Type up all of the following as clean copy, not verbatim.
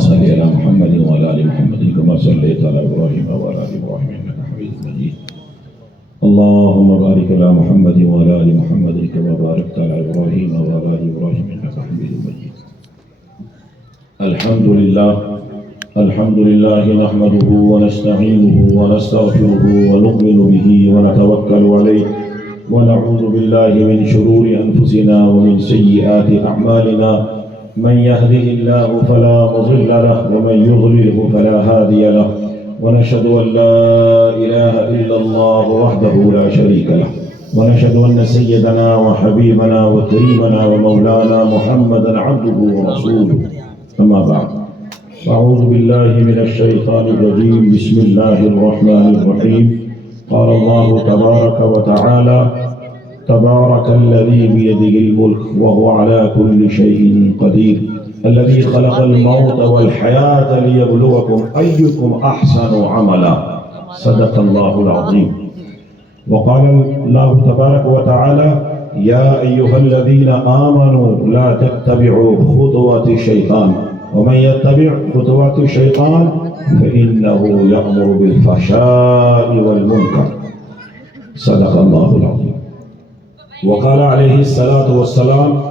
صل على محمد وعلى آل محمد كما صليت على إبراهيم وعلى آل إبراهيم إنك حميد مجيد اللهم بارك على محمد وعلى آل محمد كما باركت على إبراهيم وعلى آل إبراهيم إنك حميد مجيد الحمد لله نحمده ونستعينه ونستغفره ونؤمن به ونتوكل عليه ونعوذ بالله من شرور أنفسنا ومن سيئات أعمالنا من يهده الله فلا مضل له ومن يضلله فلا هادي له ونشهد أن لا إله إلا الله وحده لا شريك له ونشهد أن سيدنا وحبيبنا وكريمنا ومولانا محمدا عبده ورسوله أما بعد أعوذ بالله من الشيطان الرجيم بسم الله الرحمن الرحيم قال الله تبارك وتعالى تبارك الذي بيده الملك وهو على كل شيء قدير الذي خلق الموت والحياة ليبلوكم أيكم أحسن عملا صدق الله العظيم وقال الله تبارك وتعالى يا أيها الذين آمنوا لا تتبعوا خطوات الشيطان ومن يتبع خطوات الشيطان فإنه يأمر بالفحشاء والمنكر صدق الله العظيم وقال عليه الصلاة والسلام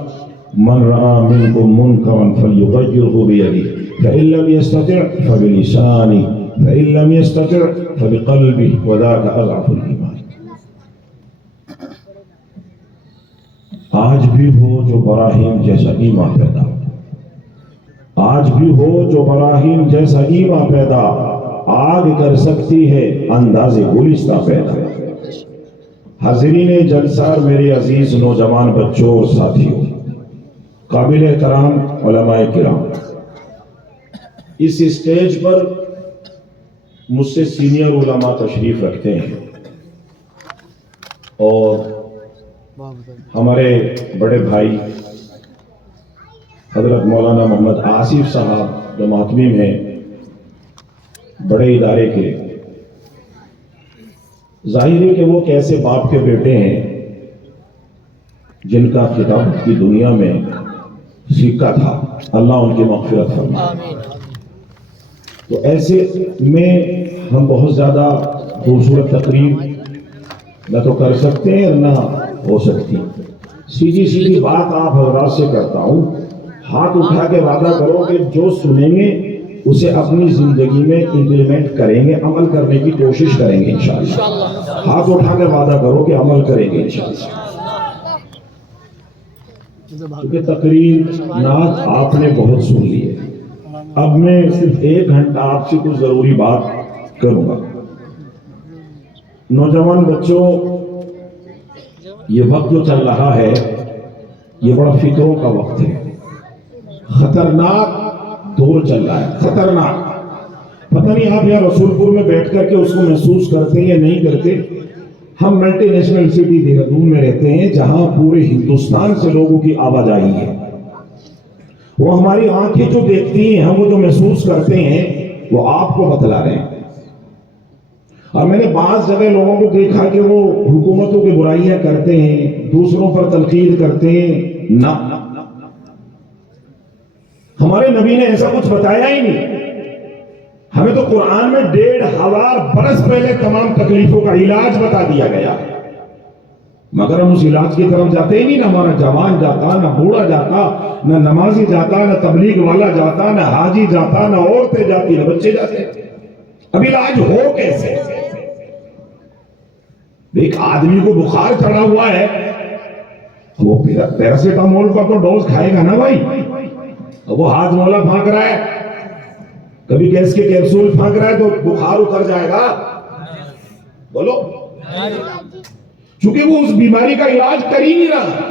من رأى منكم منكرا فليغيره بيده فإن لم يستطع فبلسانه فإن لم يستطع فبقلبه وذاك أضعف الإيمان آج بھی ہو جو براہیم جیسا ایمان پیدا آج بھی ہو جو براہیم جیسا ایمان پیدا آگ کر سکتی ہے انداز گلستہ پیدا حاضرین جلسہ میرے عزیز نوجوان بچوں اور ساتھیوں قابل احترام علماء کرام اس اسٹیج پر مجھ سے سینئر علماء تشریف رکھتے ہیں اور ہمارے بڑے بھائی حضرت مولانا محمد آصف صاحب جو محتمم ہیں بڑے ادارے کے ظاہر ہے کہ وہ کیسے باپ کے بیٹے ہیں جن کا خطابت کی دنیا میں سکہ تھا اللہ ان کی مغفرت فرمائے تو ایسے میں ہم بہت زیادہ خوبصورت تقریر نہ تو کر سکتے ہیں اور نہ ہو سکتی سیدھی بات آپ حضرات سے کرتا ہوں ہاتھ اٹھا کے وعدہ کرو کہ جو سنیں گے اسے اپنی زندگی میں امپلیمنٹ کریں گے عمل کرنے کی کوشش کریں گے انشاءاللہ ہاتھ اٹھا کے وعدہ کرو کہ عمل کریں گے انشاءاللہ کیونکہ تقریر نعت آپ نے بہت سن لی ہے اب میں صرف 1 گھنٹہ آپ سے کچھ ضروری بات کروں گا نوجوان بچوں یہ وقت جو چل رہا ہے یہ بڑا فکروں کا وقت ہے خطرناک دور چل رہا ہے خطرناک پتہ نہیں آپ یہاں رسول پور میں بیٹھ کر کے اس کو محسوس کرتے ہیں یا نہیں کرتے ہم ملٹی نیشنل سٹی دہرادون میں رہتے ہیں جہاں پورے ہندوستان سے لوگوں کی آوازائی ہے وہ ہماری آنکھیں جو دیکھتی ہیں ہم وہ جو محسوس کرتے ہیں وہ آپ کو بتلا رہے ہیں اور میں نے بعض جگہ لوگوں کو دیکھا کہ وہ حکومتوں کی برائیاں کرتے ہیں دوسروں پر تنقید کرتے ہیں نہ ہمارے نبی نے ایسا کچھ بتایا ہی نہیں ہمیں تو قرآن میں 1500 برس پہلے تمام تکلیفوں کا علاج بتا دیا گیا مگر ہم اس علاج کی طرف جاتے ہی نہیں نہ ہمارا جوان جاتا نہ بوڑھا جاتا نہ نمازی جاتا نہ تبلیغ والا جاتا نہ حاجی جاتا نہ عورتیں جاتی نہ بچے جاتے اب علاج ہو کیسے ایک آدمی کو بخار چڑھا ہوا ہے وہ پیراسیٹامول کا تو ڈوز کھائے گا نا بھائی وہ ہاتھ مولا پھانک رہا ہے کبھی گیس کے کیپسول پھانک رہا ہے تو بخار اتر جائے گا بولو چونکہ وہ اس بیماری کا علاج کر ہی نہیں رہا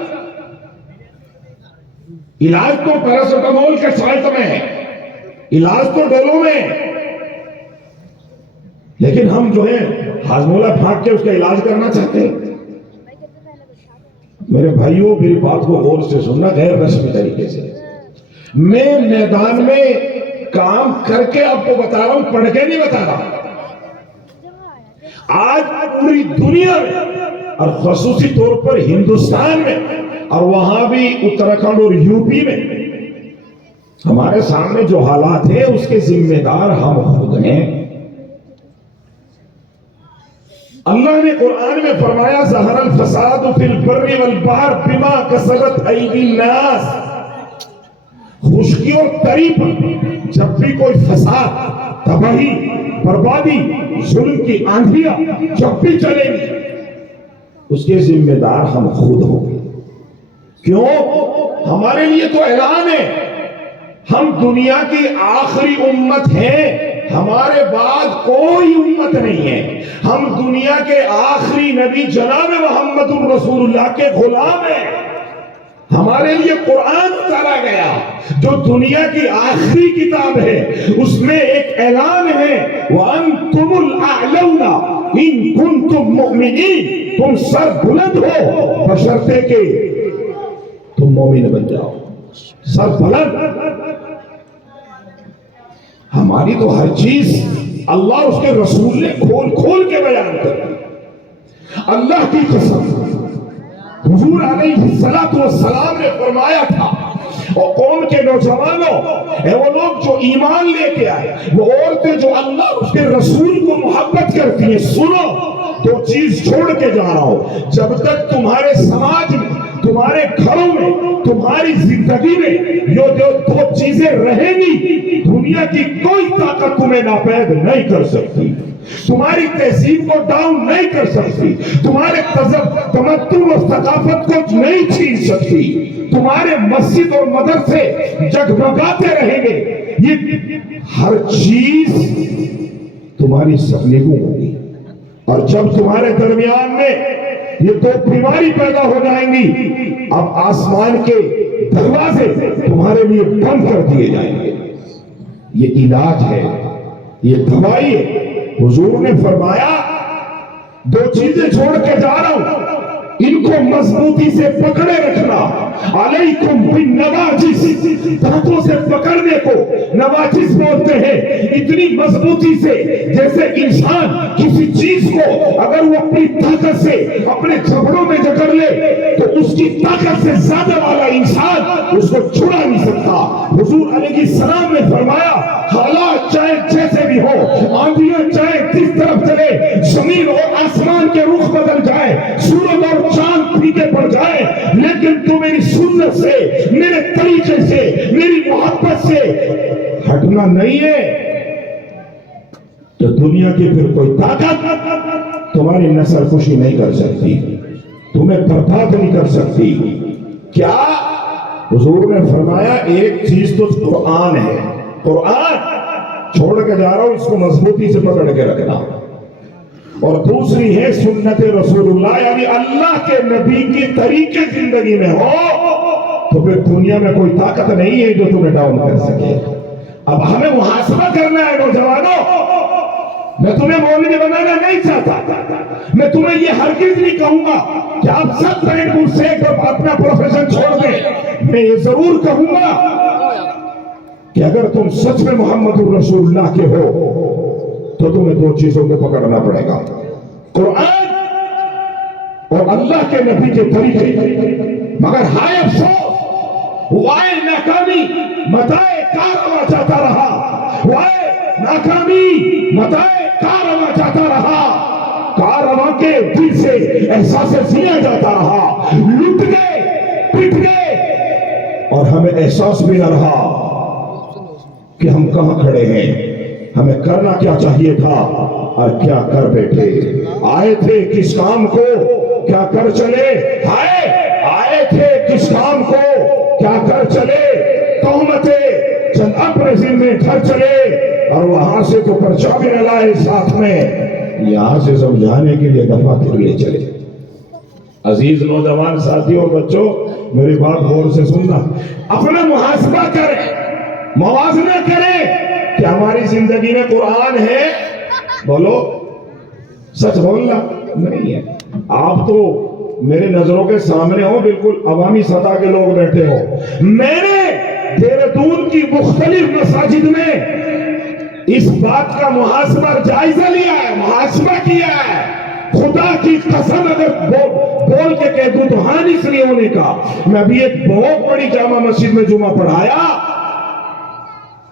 علاج تو پیراسیٹامول کے سائٹ میں ہے علاج تو ڈولوں میں لیکن ہم جو ہے ہاضمولہ پھانک کے اس کا علاج کرنا چاہتے ہیں میرے بھائیوں میری بات کو غور سے سننا غیر رسمی طریقے سے میں میدان میں کام کر کے آپ کو بتا رہا ہوں پڑھ کے نہیں بتا رہا آج پوری دنیا میں اور خصوصی طور پر ہندوستان میں اور وہاں بھی اتراکھنڈ اور یو پی میں ہمارے سامنے جو حالات ہیں اس کے ذمہ دار ہم خود ہیں۔ اللہ نے قرآن میں فرمایا ظہر الفساد فی البر والبحر بما کسبت ایدی الناس۔ خشکی اور تری پر جب بھی کوئی فساد، تباہی، بربادی، ظلم کی آندھیاں جب بھی چلے گی اس کے ذمہ دار ہم خود ہوں گے۔ کیوں؟ ہمارے لیے تو اعلان ہے ہم دنیا کی آخری امت ہیں، ہمارے بعد کوئی امت نہیں ہے، ہم دنیا کے آخری نبی جناب محمد الرسول اللہ کے غلام ہیں۔ ہمارے لیے قرآن اتارا گیا جو دنیا کی آخری کتاب ہے، اس میں ایک اعلان ہے وَأَنْتُمُ الْأَعْلَوْنَ إِن كُنْتُم مُؤْمِنِينَ، تم سر بلند ہو بشرطے کہ تم مومن بن جاؤ، سر بلند۔ ہماری تو ہر چیز اللہ اس کے رسول نے کھول کھول کے بیان کر دی۔ اللہ کی قسم حضور علیہ السلام نے فرمایا تھا اور قوم کے نوجوانوں، اے وہ لوگ جو ایمان لے کے آئے، وہ عورتیں جو اللہ اس کے رسول کو محبت کرتی ہیں، سنو دو چیز چھوڑ کے جا رہا ہوں۔ جب تک تمہارے سماج میں، تمہارے گھروں میں، تمہاری زندگی میں یہ دو چیزیں رہیں گی، دنیا کی کوئی طاقت تمہیں ناپید نہیں کر سکتی، تمہاری تہذیب کو ڈاؤن نہیں کر سکتی، تمہارے تمدن اور ثقافت کو نہیں چھین سکتی، تمہارے مسجد اور مدرسے جگمگاتے رہیں گے، یہ ہر چیز تمہاری سبلیگوں ہوگی۔ اور جب تمہارے درمیان میں یہ دو بیماری پیدا ہو جائیں گی، اب آسمان کے دروازے تمہارے لیے بند کر دیے جائیں گے۔ یہ علاج ہے، یہ دوائی ہے۔ حضور نے فرمایا دو چیزیں چھوڑ کے جا رہا ہوں، ان کو مضبوطی سے پکڑے رکھنا، علیکم بالنواجس، دانتوں سے پکڑنے کو نواجس بولتے ہیں، اتنی مضبوطی سے جیسے انسان کسی چیز کو اگر وہ اپنی طاقت سے اپنے جبڑوں میں جکڑ لے تو اس کی طاقت سے زیادہ والا انسان اس کو چھڑا نہیں سکتا۔ حضور علیہ السلام نے فرمایا حالات چاہے جیسے بھی ہو، آندھیاں چاہے کس طرف چلے، زمین اور آسمان کے رخ بدل جائے، سورج اور چاند پھیکے پڑ جائے، لیکن تو میری سنت سے، میرے طریقے سے، میری محبت سے ہٹنا نہیں ہے تو دنیا کی پھر کوئی طاقت تمہاری نسل خوشی نہیں کر سکتی، تمہیں برباد نہیں کر سکتی۔ کیا؟ حضور نے فرمایا ایک چیز تو قرآن ہے، قرآن چھوڑ کے جا رہا ہوں، اس کو مضبوطی سے پکڑ کے رکھنا، اور دوسری ہے سنت رسول اللہ، یعنی اللہ کے نبی کی طریقے زندگی میں ہو تو پھر دنیا میں کوئی طاقت نہیں ہے جو تمہیں ڈاؤن کر سکے۔ اب ہمیں محاسبہ کرنا ہے نوجوانوں، میں تمہیں مولوی بنانا نہیں چاہتا، میں تمہیں یہ ہرگز نہیں کہوں گا کہ آپ سب پینٹ بوٹ سے اپنا پروفیشن چھوڑ دیں، میں یہ ضرور کہوں گا کہ اگر تم سچ میں محمد الرسول اللہ کے ہو تو تمہیں دو چیزوں کو پکڑنا پڑے گا، قرآن اور اللہ کے نبی کے طریقے۔ مگر ہائے افسوس، وائے ناکامی متائے کارواں جاتا رہا، وائے ناکامی متائے کارواں جاتا رہا، کارواں کے دل سے احساس زیاں جاتا رہا، لٹ گئے، پٹ گئے، اور ہمیں احساس بھی نہ رہا کہ ہم کہاں کھڑے ہیں، ہمیں کرنا کیا چاہیے تھا اور کیا کر بیٹھے۔ آئے تھے کس کام کو، کیا کر چلے، آئے تھے کس کام کو، کیا کر چلے، تہمتیں چند اپنے ذمے گھر چلے اور وہاں سے تو پرچہ بھی نہ لائے ساتھ میں، یہاں سے سمجھانے کے لیے دفاتر لے چلے۔ عزیز نوجوان ساتھیوں اور بچوں، میری بات غور سے سننا، اپنا محاسبہ کریں، موازنہ کریں کہ ہماری زندگی میں قرآن ہے، بولو سچ بولنا نہیں ہے۔ آپ تو میرے نظروں کے سامنے ہو، بالکل عوامی سطح کے لوگ بیٹھے ہو، میں نے دہرادون کی مختلف مساجد میں اس بات کا محاسبہ جائزہ لیا ہے، محاسبہ کیا ہے۔ خدا کی قسم اگر بول کے کہہ دوں تو ہاں اس لیے ہونے کا، میں ابھی ایک بہت بڑی جامع مسجد میں جمعہ پڑھایا،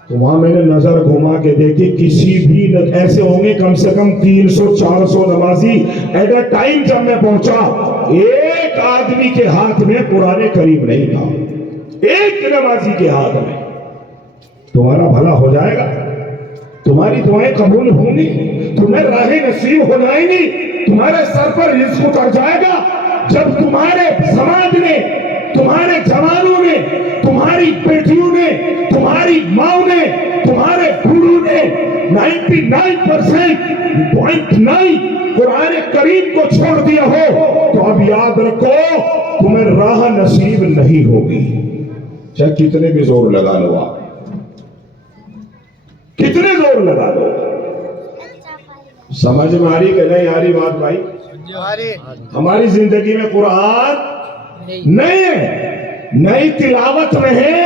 تو وہاں میں نے نظر گھما کے دیکھی، کسی بھی ایسے ہوں گے کم سے کم 300-400 نمازی ایٹ اے ٹائم. جب میں پہنچا ایک آدمی کے ہاتھ میں قرآن کریم نہیں تھا، ایک نمازی کے ہاتھ میں. تمہارا بھلا ہو جائے گا، تمہاری دعائیں قبول ہوں گی، تمہیں راہیں نصیب ہو جائیں گی، تمہارے سر پر رزق اتر جائے گا جب تمہارے سماج نے، تمہارے جوانوں نے، تمہاری بیٹیوں نے، تمہاری ماں نے، تمہارے بوڑھوں نے 99.9 قرآن کریم کو چھوڑ دیا ہو تو اب یاد رکھو تمہیں راہ نصیب نہیں ہوگی، چاہے کتنے بھی زور لگا لو، آپ کتنے زور لگا لو. سمجھ میں آ رہی کہ نہیں آ رہی بات بھائی؟ ہماری زندگی میں قرآن نہیں ہے، نئی تلاوت میں ہے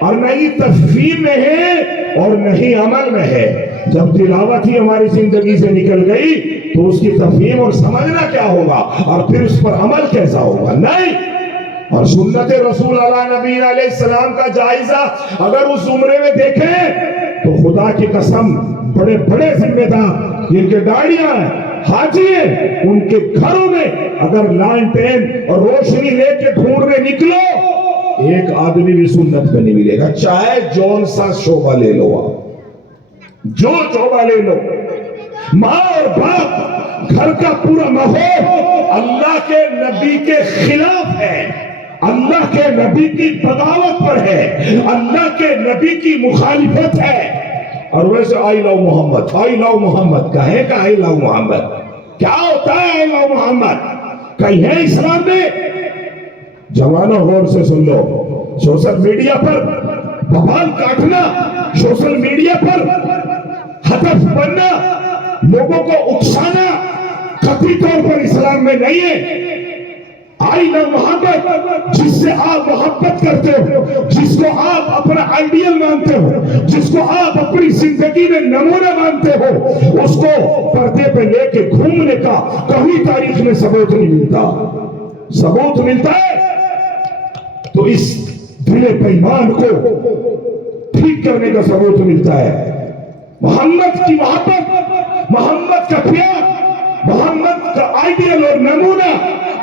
اور نئی تفہیم میں ہے اور نہیں عمل میں ہے. جب تلاوت ہی ہماری زندگی سے نکل گئی تو اس کی تفہیم اور سمجھنا کیا ہوگا اور پھر اس پر عمل کیسا ہوگا؟ نہیں. اور سنت رسول اللہ نبی علیہ السلام کا جائزہ اگر اس عمرے میں دیکھیں تو خدا کی قسم بڑے بڑے ذمہ دار جن کے داڑیاں ہیں، حاجی ہیں، ان کے گھروں میں اگر لانٹین اور روشنی لے کے ڈھونڈنے نکلو ایک آدمی بھی سنت میں نہیں ملے گا، چاہے جون سا شعبہ لے لو، آپ جو شعبہ لے لو. ماں اور باپ گھر کا پورا ماحول اللہ کے نبی کے خلاف ہے، اللہ کے نبی کی بغاوت پر ہے، اللہ کے نبی کی مخالفت ہے. اور ویسے آئی لو محمد، آئی لو محمد کہیں کہ آئی لو محمد کیا ہوتا ہے؟ آئی لو محمد کہیں ہے اسلام میں؟ جوانوں غور سے سن لو، سوشل میڈیا پر بوال کاٹنا، سوشل میڈیا پر ہدف بننا، لوگوں کو اکسانا قطعی طور پر اسلام میں نہیں ہے. آئی لو محبت، جس سے آپ محبت کرتے ہو، جس کو آپ اپنا آئیڈیل مانتے ہو، جس کو آپ اپنی زندگی میں نمونہ مانتے ہو، اس کو پردے پہ لے کے گھومنے کا کہیں تاریخ میں ثبوت نہیں ملتا. ثبوت ملتا ہے تو اس دل بےایمان کو ٹھیک کرنے کا ثبوت ملتا ہے. محمد کی محبت، محمد کا پیار، محمد کا آئیڈیل اور نمونہ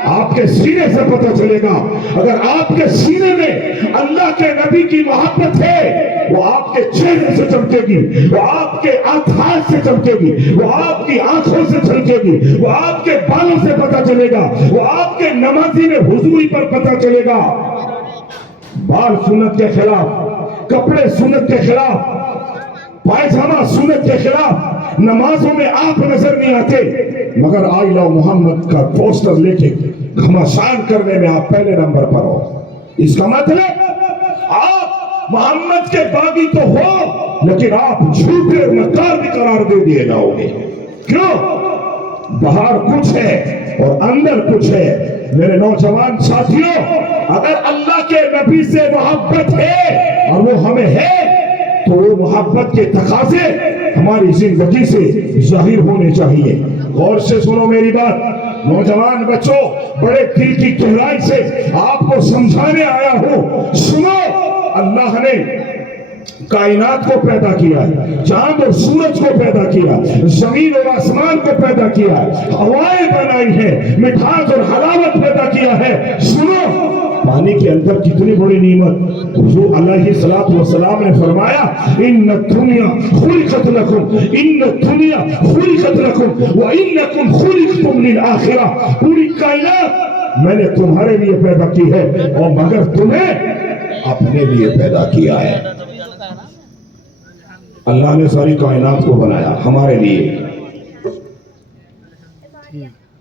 آپ کے سینے سے پتہ چلے گا. اگر آپ کے سینے میں اللہ کے نبی کی محبت ہے وہ آپ کے چہرے سے چمکے گی، وہ آپ کے ہاتھ سے چمکے گی، وہ آپ کی آنکھوں سے چمکے گی، وہ آپ کے بالوں سے پتہ چلے گا، وہ آپ کے نمازی میں حضوری پر پتہ چلے گا. بال سنت کے خلاف، کپڑے سنت کے خلاف، پائجامہ سنت کے خلاف، نمازوں میں آپ نظر نہیں آتے، مگر آئی لو محمد کا پوسٹر لے کے گھمسان کرنے میں آپ پہلے نمبر پر ہو. اس کا مطلب آپ محمد کے باغی تو ہو لیکن آپ جھوٹے اور مکار بھی قرار دے دیے جاؤ گے. کیوں؟ باہر کچھ ہے اور اندر کچھ ہے. میرے نوجوان ساتھیوں، اگر اللہ کے نبی سے محبت ہے اور وہ ہمیں ہے تو وہ محبت کے تقاضے ہماری زندگی سے ظاہر ہونے چاہیے. غور سے سنو میری بات، نوجوان بچوں، بڑے دل کی گہرائی سے آپ کو سمجھانے آیا ہوں. سنو، اللہ نے کائنات کو پیدا کیا ہے، چاند اور سورج کو پیدا کیا، زمین اور آسمان کو پیدا کیا، ہوائیں بنائی ہیں، مٹھاس اور حلاوت پیدا کیا ہے. سنو، پانی کے اندر کتنی بڑی نعمت. حضور علیہ الصلوۃ والسلام نے فرمایا ان الدنیا خلقت لکم، ان الدنیا خلقت لکم وانکم خلقتم للآخرہ. پوری کائنات میں نے تمہارے لیے پیدا کی ہے اور مگر تمہیں اپنے لیے پیدا کیا ہے. اللہ نے ساری کائنات کو بنایا ہمارے لیے.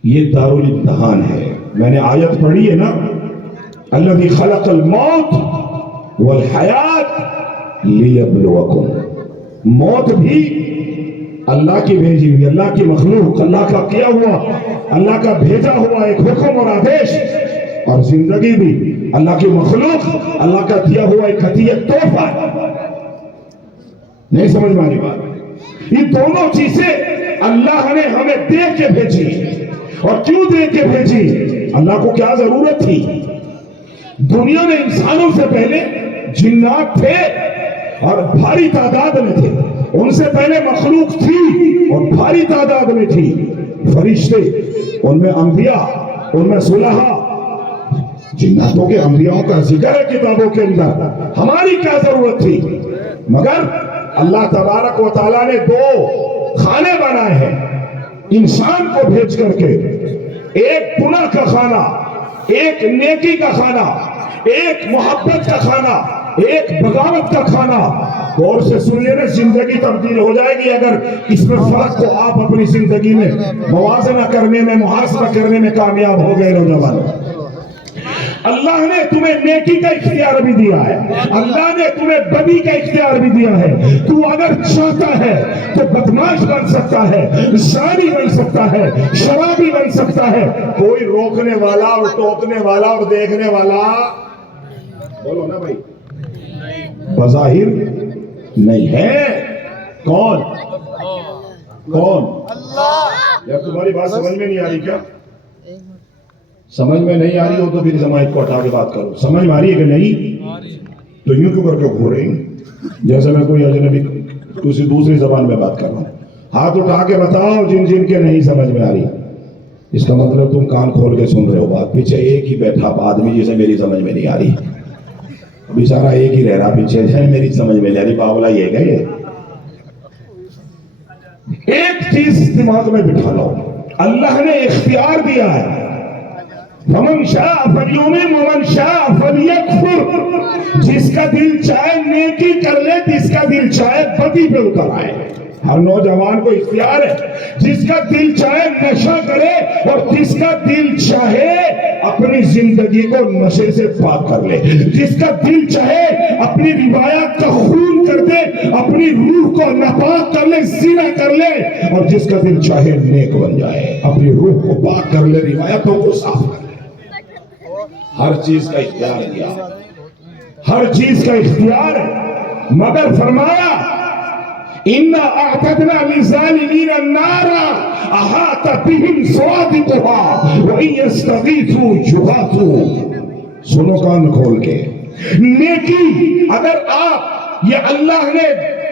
یہ دارالامتحان ہے. میں نے آیت پڑھی ہے نا، الذی خلق الموت والحیات لیبلوکم. موت بھی اللہ کی بھیجی ہوئی، اللہ کی مخلوق، اللہ کا کیا ہوا، اللہ کا بھیجا ہوا ایک حکم اور آدیش، اور زندگی بھی اللہ کی مخلوق، اللہ کا دیا ہوا ایک عطیہ، تحفہ. نہیں سمجھ میں آنی بات؟ یہ دونوں چیزیں اللہ نے ہمیں دے کے بھیجی. اور کیوں دے کے بھیجی؟ اللہ کو کیا ضرورت تھی؟ دنیا میں انسانوں سے پہلے جنات تھے اور بھاری تعداد میں تھے. ان سے پہلے مخلوق تھی اور بھاری تعداد میں تھی. فرشتے، ان میں انبیاء، ان میں صلحاء. جناتوں کے انبیاءوں کا ذکر ہے کتابوں کے اندر. ہماری کیا ضرورت تھی؟ مگر اللہ تبارک و تعالیٰ نے 2 کھانے بنائے ہیں انسان کو بھیج کر کے. ایک گناہ کا کھانا، ایک نیکی کا کھانا، ایک محبت کا کھانا، ایک بغاوت کا کھانا. غور سے سن لینا، زندگی تبدیل ہو جائے گی اگر اس میں فرق کو آپ اپنی زندگی میں موازنہ کرنے میں، محاسبہ کرنے میں کامیاب ہو گئے. نوجوانوں، اللہ نے تمہیں نیکی کا اختیار بھی دیا ہے، اللہ نے تمہیں بدی کا اختیار بھی دیا ہے. تو اگر چاہتا ہے تو بدماش بن سکتا ہے، زانی بن سکتا ہے، شرابی بن سکتا ہے. کوئی روکنے والا اور ٹوکنے والا اور دیکھنے والا بولو نا بھائی بظاہر نہیں ہے. کون؟ یار تمہاری بات سمجھ میں نہیں آ رہی کیا؟ سمجھ میں نہیں آ رہی ہو تو پھر جماعت کو ہٹا کے بات کرو. سمجھ میں آ رہی ہے کہ نہیں؟ تو یوں کیوں کر کے گھور رہے ہیں جیسے میں کوئی اجنبی کسی دوسری زبان میں بات کر رہا ہوں. ہاتھ اٹھا کے بتاؤ جن کے نہیں سمجھ میں آ رہی. اس کا مطلب تم کان کھول کے سن رہے ہو بات. پیچھے ایک ہی بیٹھا آدمی جسے میری سمجھ میں نہیں آ رہی، بیچارہ ایک ہی رہ رہا پیچھے، میری سمجھ میں نہیں آ رہی. باولا یہ گئے. ایک چیز دماغ میں بٹھا لو، اللہ نے اختیار دیا ہے. فمن شاء فلیؤمن ومن شاء فلیکفر. جس کا دل چاہے نیکی کر لے، جس کا دل چاہے بدی پہ اتر آئے. ہر نوجوان کو اختیار ہے. جس کا دل چاہے نشہ کرے اور جس کا دل چاہے اپنی زندگی کو نشے سے پاک کر لے. جس کا دل چاہے اپنی روایات کا خون کر دے، اپنی روح کو ناپاک کر لے، زنا کر لے. اور جس کا دل چاہے نیک بن جائے، اپنی روح کو پاک کر لے، روایتوں کو صاف کر لے. ہر چیز کا اختیار دیا، ہر چیز کا اختیار ہے. مگر فرمایا اِنَّا أَعْتَدْنَا لِلظَّالِمِينَ نَارًا أَحَاطَ بِهِمْ سُرَادِقُهَا وَإِن يَسْتَغِيثُوا يُغَاثُوا. سنو کان کھول کے. نیکی اگر آپ، یہ اللہ نے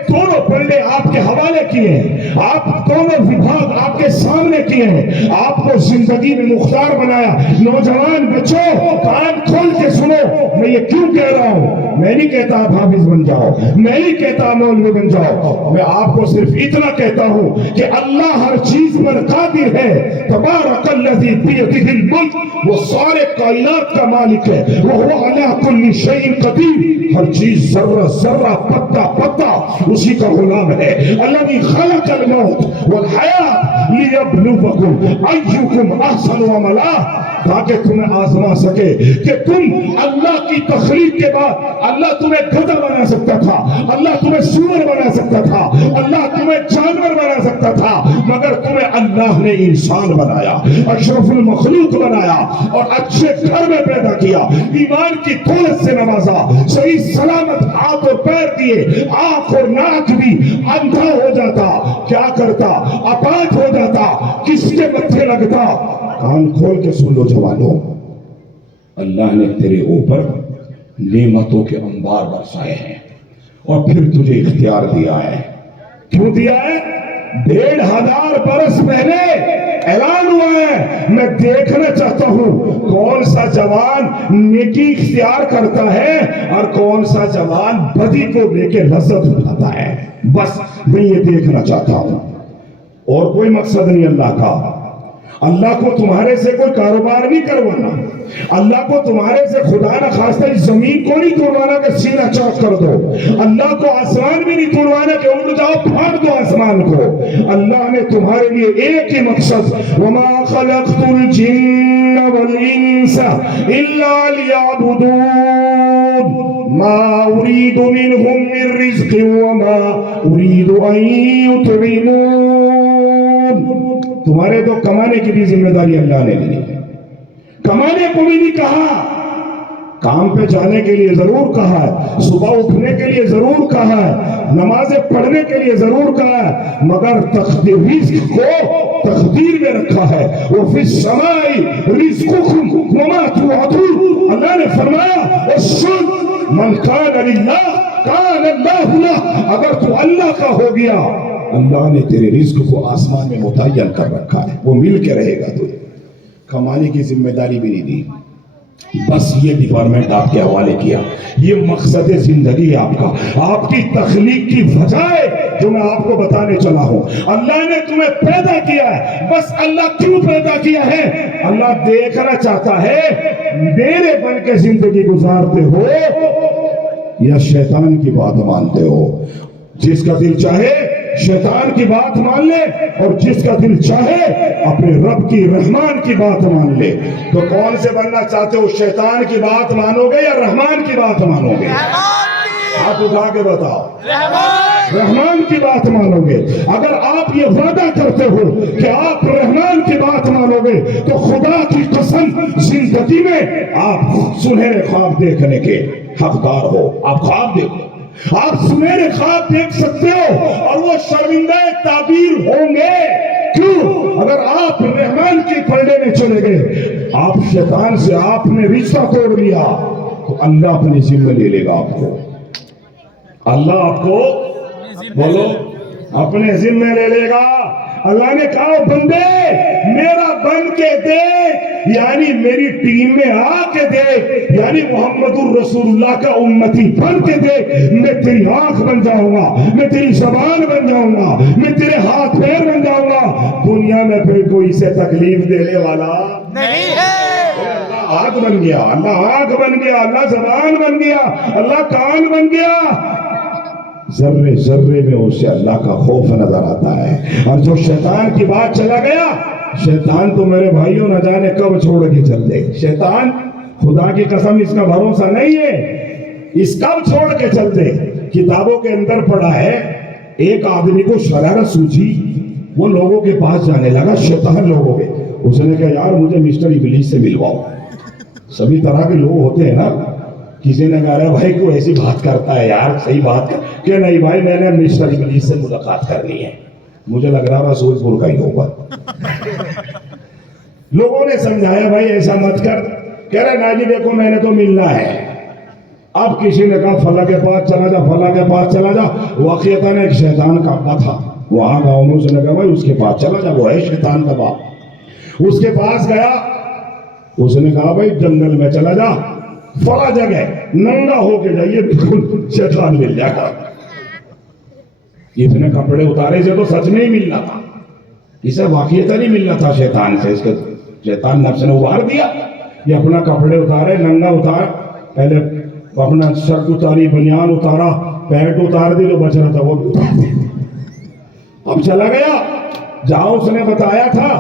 دونوں پلڑے آپ کے حوالے کیے ہیں، آپ دونوں وبھاگ آپ کے سامنے کیے ہیں، آپ کو زندگی میں مختار بنایا. نوجوان بچوں کان کھول کے سنو. میں یہ کیوں کہہ رہا ہوں؟ میں نہیں کہتا آپ حافظ بن جاؤ، میں نہیں کہتا مولوی بن جاؤ. میں آپ کو صرف اتنا کہتا ہوں کہ اللہ ہر چیز پر قادر ہے. تبارک الذی بیدہ الملک. وہ سارے کائنات کا مالک ہے. وہو علی کل شیء قدیر. ہر چیز ذرہ ذرہ پتا پتا اسی کا غلام ہے. الذی خلق الموت والحیات لیبلوکم ایکم احسن عملا. تاکہ تمہیں آزما سکے کہ تم اللہ کی تخلیق کے بعد اللہ تمہیں گدھا بنا سکتا تھا، اللہ تمہیں سور بنا سکتا تھا، اللہ تمہیں جانور بنا سکتا تھا، مگر تمہیں اللہ نے انسان بنایا، اشرف المخلوق بنایا اور اچھے گھر میں پیدا کیا، ایمان کی دولت سے نوازا، صحیح سلامت ہاتھ اور پیر دیے، آنکھ اور ناک بھی. اندھا ہو جاتا کیا کرتا؟ اپاہج ہو جاتا کس کے متھے لگتا؟ کان کھول کے سن لو جوانوں، اللہ نے تیرے اوپر نعمتوں کے انبار برسائے ہیں اور پھر تجھے اختیار دیا ہے. کیوں دیا ہے؟ 1500 برس پہلے اعلان ہوا ہے. میں دیکھنا چاہتا ہوں کون سا جوان نیکی اختیار کرتا ہے اور کون سا جوان بدی کو لے کے لذت اٹھاتا ہے. بس میں یہ دیکھنا چاہتا ہوں، اور کوئی مقصد نہیں اللہ کا. اللہ کو تمہارے سے کوئی کاروبار نہیں کروانا. اللہ کو تمہارے سے خدا نہ خواستہ اس زمین کو نہیں توڑوانا کہ سینہ چاک کر دو. اللہ کو آسمان بھی نہیں توڑوانا کہ اڑ جاؤ پھاڑ دو آسمان کو. اللہ نے تمہارے لیے ایک ہی مقصد، وَمَا خَلَقْتُ الْجِنَّ وَالْإِنسَ إِلَّا لِيَعْبُدُونَ مَا أُرِيدُ مِنْهُمْ مِنْ رِزْقٍ وَمَا أُرِيدُ أَنْ يُطْعِمُونَ. تمہارے تو کمانے کی بھی ذمہ داری اللہ نے دی. کمانے کو بھی نہیں کہا، کام پہ جانے کے لیے ضرور کہا ہے، صبح اٹھنے کے لیے ضرور کہا ہے، نمازیں پڑھنے کے لیے ضرور کہا ہے، مگر رزق کو تقدیر میں رکھا ہے. وَفِي السَّمَاءِ رِزْقُكُمْ وَمَا تُوعَدُونَ. اللہ نے فرمایا اور سن، من کان للہ کان اللہ لہ، اگر تو اللہ کا ہو گیا اللہ نے تیرے رزق کو آسمان میں متعین کر رکھا ہے، وہ مل کے رہے گا تجھے، کمانے کی ذمہ داری بھی نہیں دی، بس یہ ڈپارٹمنٹ آپ کے حوالے کیا، یہ مقصد زندگی آپ کا، آپ کی تخلیق کی وجہ ہے جو میں آپ کو بتانے چلا ہوں۔ اللہ نے تمہیں پیدا کیا ہے، بس اللہ کیوں پیدا کیا ہے؟ اللہ دیکھنا چاہتا ہے میرے بن کے زندگی گزارتے ہو یا شیطان کی بات مانتے ہو۔ جس کا دل چاہے شیطان کی بات مان لے، اور جس کا دل چاہے اپنے رب کی رحمان کی بات مان لے۔ تو کون سے بننا چاہتے ہو؟ شیطان کی بات مانو گے یا رحمان کی بات مانو گے؟ ہاتھ اٹھا کے بتاؤ، رحمان کی بات مانو گے۔ اگر آپ یہ وعدہ کرتے ہو کہ آپ رحمان کی بات مانو گے تو خدا کی قسم زندگی میں آپ سنہرے خواب دیکھنے کے حقدار ہو۔ آپ خواب دیکھو، آپ سنہرے خواب دیکھ سکتے ہو اور وہ شرمندہ تعبیر ہوں گے۔ کیوں؟ اگر آپ رحمان کے پلڑے میں چلے گئے، آپ شیطان سے آپ نے رشتہ توڑ لیا تو اللہ اپنے ذمہ لے لے گا آپ کو۔ اللہ آپ کو بولو اپنے ذمہ لے لے گا۔ اللہ نے کہا بندے میرا بن کے دیکھ، یعنی میری ٹیم میں آ کے دیکھ، یعنی محمد الرسول اللہ کا امتی بن کے دیکھ، میں تیری آنکھ بن جاؤں گا، میں تیری زبان بن جاؤں گا، میں تیرے ہاتھ پیر بن جاؤں گا۔ دنیا میں پھر کوئی سے تکلیف دینے والا نہیں ہے۔ اللہ آنکھ بن گیا، اللہ آنکھ بن گیا، اللہ زبان بن گیا، اللہ کان بن گیا۔ ذرے ذرے میں اسے اللہ کا خوف نظر آتا ہے۔ اور جو شیطان کی بات چلا گیا، شیطان تو میرے بھائیوں نہ جانے کب چھوڑ کے چل دے۔ شیطان خدا کی قسم اس کا بھروسہ نہیں ہے، اس کب چھوڑ کے چل دے۔ کتابوں کے اندر پڑھا ہے ایک آدمی کو شرارت سوچی، وہ لوگوں کے پاس جانے لگا، شیطان لوگوں کے، اس نے کہا یار مجھے مسٹر ابلیس سے ملواؤ۔ سبھی طرح کے لوگ ہوتے ہیں نا، کسی نے کہا بھائی کوئی ایسی بات کرتا ہے یار صحیح بات کر، کہ نہیں بھائی میں نے مسٹر ابلیس سے ملاقات کرنی ہے، مجھے لگ رہا رسول پور کا ہی ہوگا۔ لوگوں نے سمجھایا بھائی ایسا مت کر، کہہ رہے نا جی دیکھو میں نے تو ملنا ہے۔ اب کسی نے کہا فلاں کے پاس چلا جا، فلاں کے پاس چلا جا۔ واقعتاً ایک شیطان کا ابا تھا وہاں گاؤں میں، اس نے کہا بھائی اس کے پاس چلا جا، وہ ہے شیطان کا باپ۔ اس کے پاس گیا، اس نے کہا بھائی جنگل میں چلا جا، فلاں جگہ ننگا ہو کے جائیے، بالکل شیطان مل جائے گا۔ اس نے کپڑے اتارے سے تو سچ میں ہی ملنا تھا، اسے واقعیت نہیں ملنا تھا شیطان سے، اس کے شیطان نفس نے ابھار دیا۔ یہ اپنا کپڑے اتارے، ننگا اتار، پہلے اپنا شرٹ اتاری، بنیان اتارا، پینٹ اتار دی، جو بچ رہا تھا وہ بھی اتار دی۔ اب چلا گیا جہاں اس نے بتایا تھا،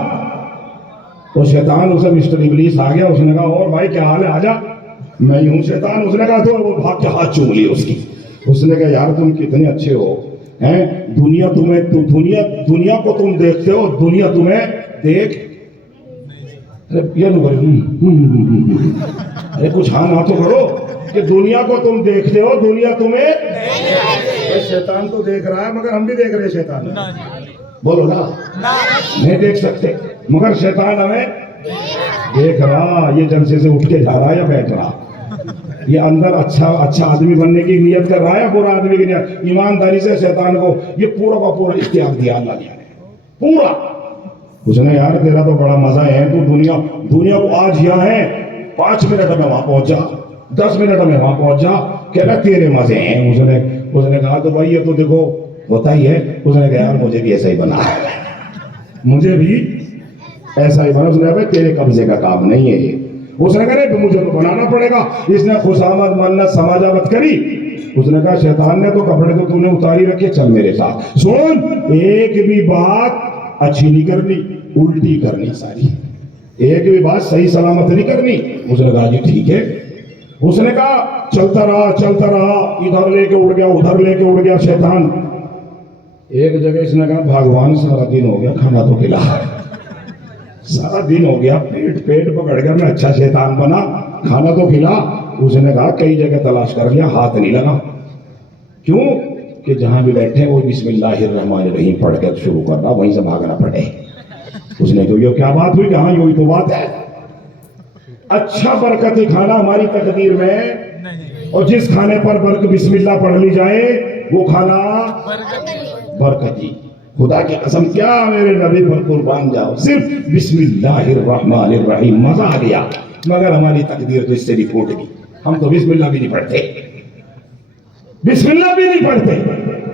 تو شیطان اسے مسٹر ابلیس آ گیا، اس نے کہا اور بھائی کیا حال ہے، آجا میں ہوں شیطان۔ اس نے کہا تو وہ بھاگ کے ہاتھ چوم لی اس کی۔ اس نے کہا یار تم کتنے اچھے ہو ہیں، دنیا تمہیں دنیا کو تم دیکھتے ہو، دنیا تمہیں دیکھ ارے کچھ ہاں نہ تو کرو کہ دنیا کو تم دیکھتے ہو، دنیا تمہیں شیطان تو دیکھ رہا ہے مگر ہم بھی دیکھ رہے ہیں شیطان، بولو نا نہیں دیکھ سکتے مگر شیطان ہمیں دیکھ رہا۔ یہ جلسے سے اٹھ کے جا رہا ہے یا بیٹھ رہا، یہ اندر اچھا آدمی بننے کی نیت کر رہا ہے یا برا آدمی کی نیت؟ ایمانداری سے شیطان کو یہ پورا کا پورا اختیار دیا اللہ نے پورا۔ اس نے یار تیرا تو بڑا مزہ ہے، تو دنیا کو آج یہاں ہے، 5 منٹ میں وہاں پہنچ جا، 10 منٹ میں وہاں پہنچ جا، کہہ رہا تیرے مزے ہیں۔ اس نے کہا تو بھائی یہ تو دیکھو ہوتا ہی ہے۔ اس نے کہا یار مجھے بھی ایسا ہی بنا، مجھے بھی ایسا ہی بنا۔ اس نے کہا بھائی تیرے قبضے کا کام نہیں ہے یہ۔ اس نے کہا تو مجھے تو بنانا پڑے گا۔ اس نے خوشامد منت سماجابت کری۔ اس نے کہا شیطان نے تو کپڑے تو نے اتاری رکھے، چل میرے ساتھ سن، ایک بھی بات اچھی نہیں کرنی، الٹی کرنی ساری، ایک بھی بات صحیح سلامت نہیں کرنی۔ اس نے کہا جی ٹھیک ہے۔ اس نے کہا چلتا رہا، ادھر لے کے اڑ گیا، ادھر لے کے اڑ گیا شیطان۔ ایک جگہ اس نے کہا بھگوان سارا دن ہو گیا کھانا تو کھلا، سارا دن ہو گیا پیٹ پکڑ گیا، میں اچھا شیطان بنا، کھانا تو کھلا۔ اس نے کہا کئی جگہ تلاش کر لیا، ہاتھ نہیں لگا۔ کیوں کہ جہاں بھی بیٹھے وہ بسم اللہ الرحمن الرحیم پڑھ کے شروع کرنا، وہیں سے بھاگنا پڑے۔ اس نے کہا یہ کیا بات ہوئی؟ کہاں یہی تو بات ہے، اچھا برکتی کھانا ہماری تقدیر میں اور جس کھانے پر بسم اللہ پڑھ لی جائے وہ کھانا برکتی. خدا کی قسم کیا میرے نبی پر قربان جاؤ, صرف بسم اللہ الرحمن الرحیم مزہ آ گیا, مگر ہماری تقدیر تو اس سے نہیں پھوٹ گئی. ہم تو بسم اللہ بھی نہیں پڑھتے, بسم اللہ بھی نہیں پڑھتے.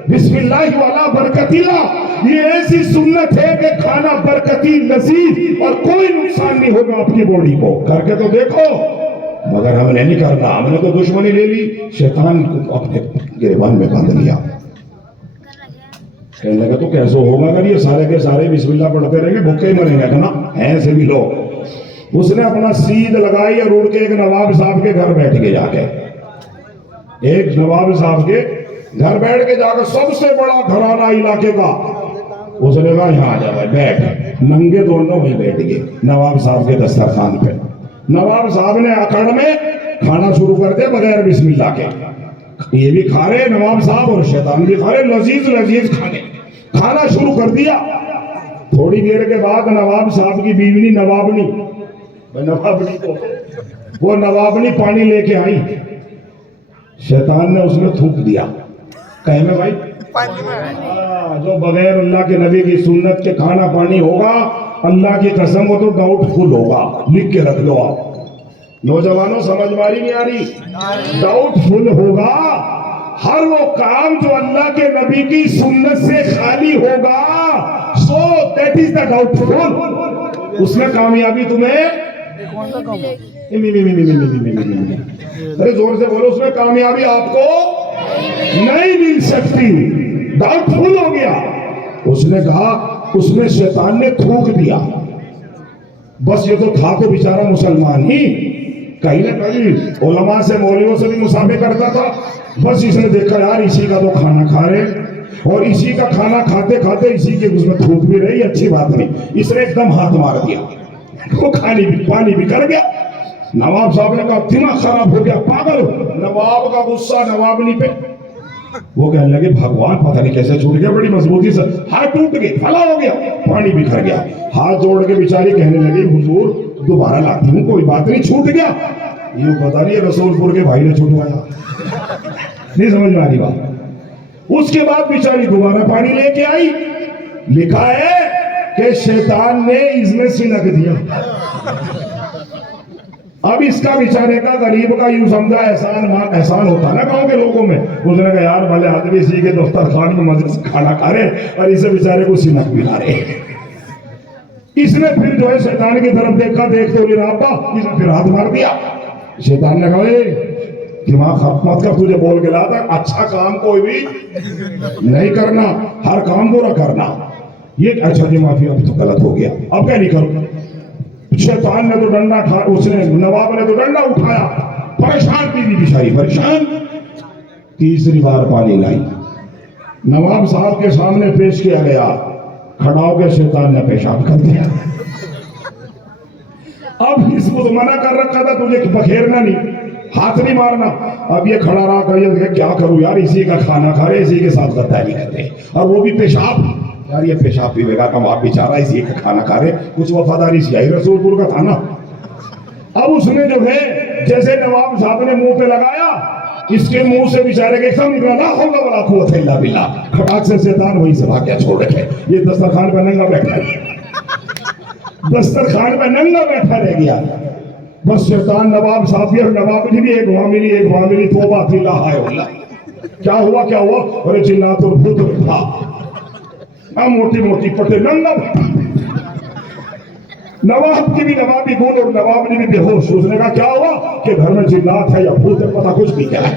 بسم اللہ والا برکتی لا, یہ ایسی سنت ہے کہ کھانا برکتی لذیذ اور کوئی نقصان نہیں ہوگا آپ کی باڈی کو. کر کے تو دیکھو. مگر ہم نے نہیں کرنا, ہم نے تو دشمنی لے لی, شیطان کو اپنے گریبان میں باندھ لیا. کہنے لگا تو کیسے ہوگا اگر یہ سارے کے سارے بسم اللہ پڑھتے رہیں گے, بھوکے ہی مریں گے نا, ایسے بھی لو. اس نے اپنا سید لگائی اور اڑ کے ایک نواب صاحب کے گھر بیٹھ کے جا کے, ایک نواب صاحب کے گھر بیٹھ کے جا کے, سب سے بڑا گھرانہ علاقے کا. اس نے کہا یہاں جا بھائی بیٹھ. ننگے دونوں وہیں بیٹھ گئے نواب صاحب کے دسترخوان پہ. نواب صاحب نے اکڑ میں کھانا شروع کر دیا بغیر بسم اللہ کے. یہ بھی کھا رہے نواب صاحب اور شیطان بھی کھا رہے, لذیذ لذیذ کھانے. کھانا شروع کر دیا. تھوڑی دیر کے بعد نواب صاحب کی بیوی نوابنی تو وہ نوابنی پانی لے کے آئی. شیطان نے اس میں تھوک دیا. کہے میں بھائی جو بغیر اللہ کے نبی کی سنت کے کھانا پانی ہوگا, اللہ کی قسم وہ تو ڈاؤٹ فل ہوگا. لکھ کے رکھ لو آپ نوجوانوں, سمجھ ماری نہیں آ رہی. ڈاؤٹ فل ہوگا. ہر وہ کام جو اللہ کے نبی کی سنت سے خالی ہوگا, so that is the doubt فل. اس میں کامیابی تمہیں, ارے زور سے بولو, اس میں کامیابی آپ کو نہیں مل سکتی. ڈاؤٹ فل ہو گیا. اس نے کہا, اس میں شیطان نے تھوک دیا. بس یہ تو تھا تو بیچارہ مسلمان ہی, کہیں نہ کہیں علماء سے مولویوں سے بھی مسابقہ کرتا تھا. بس اس نے دیکھا یار اسی کا تو کھانا کھا رہے, اور اسی کا کھانا کھاتے کھاتے اسی کے اس میں تھوک بھی رہی, اچھی بات نہیں. اس نے ایک دم ہاتھ مار دیا, وہ کھانی بھی پانی بھی کر گیا. نواب صاحب نے کہا دماغ خراب ہو گیا, پاگل. نواب کا غصہ نوابنی پہ. وہ کہنے لگے بھگوان پتہ نہیں کیسے چھوٹ گیا, بڑی مضبوطی سے ہاتھ ٹوٹ گئے, پھلا ہو گیا, پانی بھی کر گیا. ہاتھ جوڑ کے بیچاری کہنے لگی حضور دوبارہ لاتی ہوں, کوئی بات نہیں, چھوٹ گیا. یہ پتا نہیں رسول پور کے بھائی نے چھوٹوایا, نہیں سمجھ میں آ رہی بات. اس کے بعد بیچاری دوبارہ پانی لے کے آئی. لکھا ہے کہ شیطان نے اس میں سنک دیا. اب اس کا بیچارے کا غریب کا یوں سمجھا احسان ہوتا نا گاؤں کے لوگوں میں. اس نے کہا یار بھلے آدمی اسی کے دفترخوان میں مزے سے کھانا کھا رہے اور اسے بیچارے کو سنک ملا رہے. اس نے پھر جو ہے شیطان کی طرف دیکھا, دیکھتے ہوئے رابطہ, اس نے پھر ہاتھ مار دیا. شیطان نے کہا دماغ خراب مت کر, تجھے بول کے لا تھا اچھا کام کوئی بھی نہیں کرنا, ہر کام برا کرنا. یہ اچھا جی معافی, اب تو غلط ہو گیا, اب کیا نہیں کروں. شیطان نے تو ڈنڈا کھا, اس نے نواب نے تو ڈنڈا اٹھایا. پریشان بیوی بیچاری پریشان. تیسری بار پانی لائی, نواب صاحب کے سامنے پیش کیا گیا. کھڑا ہو کے شیطان نے پیشاب کر دیا. اب اس کو تو منع کر رکھا تھا تجھے بکھیرنا نہیں, ہاتھ نہیں مارنا. اب یہ کھڑا رہا کہ کیا کروں یار, اسی کا کھانا کھا رہے, اسی کے ساتھ غداری کر رہے, اور وہ بھی پیشاب. یار یہ پیشاب پیوے گا کم, آپ بیچارہ اسی کا کھانا کھا رہے. کچھ وفاداری سی آئی, رسول پور کا تھا نا. اب اس نے جو ہے جیسے نواب صاحب نے منہ پہ لگایا, اس کے منہ سے بیچارے کے سب نکلا لا حول ولا قوت الا باللہ. کھٹاک سے شیطان وہیں سے بھاگ گیا, چھوڑ رکھے. یہ دسترخوان پہ ننگا بیٹھا ہے, دسترخوان پہ ننگا بیٹھا رہ گیا. بس شیطان نواب صاحب بھی, اور نواب بھی ایک معاملی توبہ تھی, لا ہائے اللہ کیا ہوا. اور جنات اور بھوت تھا, موٹی موٹی پٹے, ننگا بیٹھا. نواب کی بھی نوابی گون اور نواب نے بھی بے ہوش. اس نے کہا کیا ہوا کہ گھر میں جنات ہے یا بھوت ہے, پتہ کچھ نہیں کیا ہے.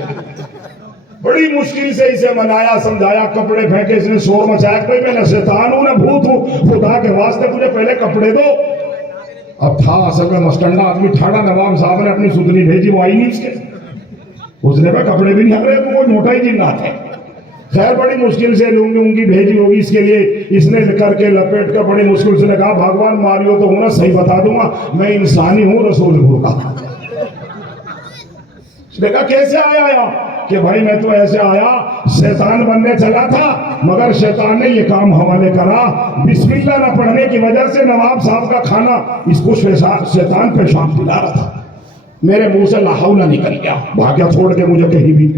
بڑی مشکل سے اسے منایا, سمجھایا, کپڑے پھینکے. اس نے شور مچایا کہ میں نہ شیطان ہوں نہ بھوت ہوں, خدا کے واسطے مجھے پہلے کپڑے دو. اب تھا اصل میں مسٹنڈا آدمی ٹھاڑا. نواب صاحب نے اپنی سدنی بھیجی, وہ آئی نہیں اس کے. اس نے کہا کپڑے بھی نہیں آ رہے, تو کوئی موٹا ہی جنات ہے. خیر بڑی مشکل سے لونگی بھیجی ہوگی اس کے لیے. اس نے کر کے لپیٹ کر بڑی مشکل سے نے کہا بھگوان ماریو تو ہونا, صحیح بتا دوں گا میں انسانی ہوں, رسول پور کا. اس نے کہا کیسے آیا کہ بھائی میں تو ایسے آیا, شیطان بننے چلا تھا, مگر شیطان نے یہ کام حوالے کرا. بسم اللہ نہ پڑھنے کی وجہ سے نواب صاحب کا کھانا اس کو شیطان پیشاب دلا رہا تھا. میرے منہ سے لا حول نکل گیا، بھاگیا چھوڑ کے مجھے کہیں بھی۔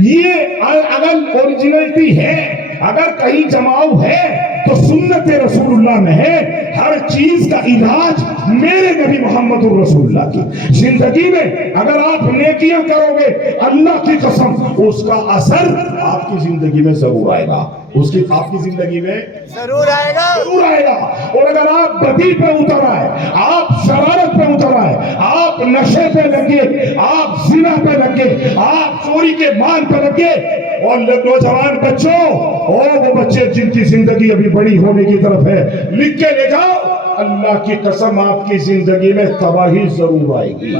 یہ اگر اوریجنلٹی ہے، اگر کہیں جماؤ ہے تو سنت رسول اللہ میں ہے۔ ہر چیز کا علاج میرے نبی محمد الرسول اللہ کی زندگی میں اگر آپ نیکیاں کرو گے، اللہ کی قسم اس کا اثر آپ کی زندگی میں ضرور آئے گا، آپ کی زندگی میں ضرور آئے گا، ضرور آئے گا۔ اور اگر آپ بدی پہ اتر آئے، آپ شرارت پہ اتر آئے، آپ نشے پہ لگے، آپ زنا پہ لگے، آپ چوری کے مال پہ لگے، اور نوجوان بچوں، اور وہ بچے جن کی زندگی ابھی بڑی ہونے کی طرف ہے، لکھ کے لے جاؤ، اللہ کی قسم آپ کی زندگی میں تباہی ضرور آئے گی،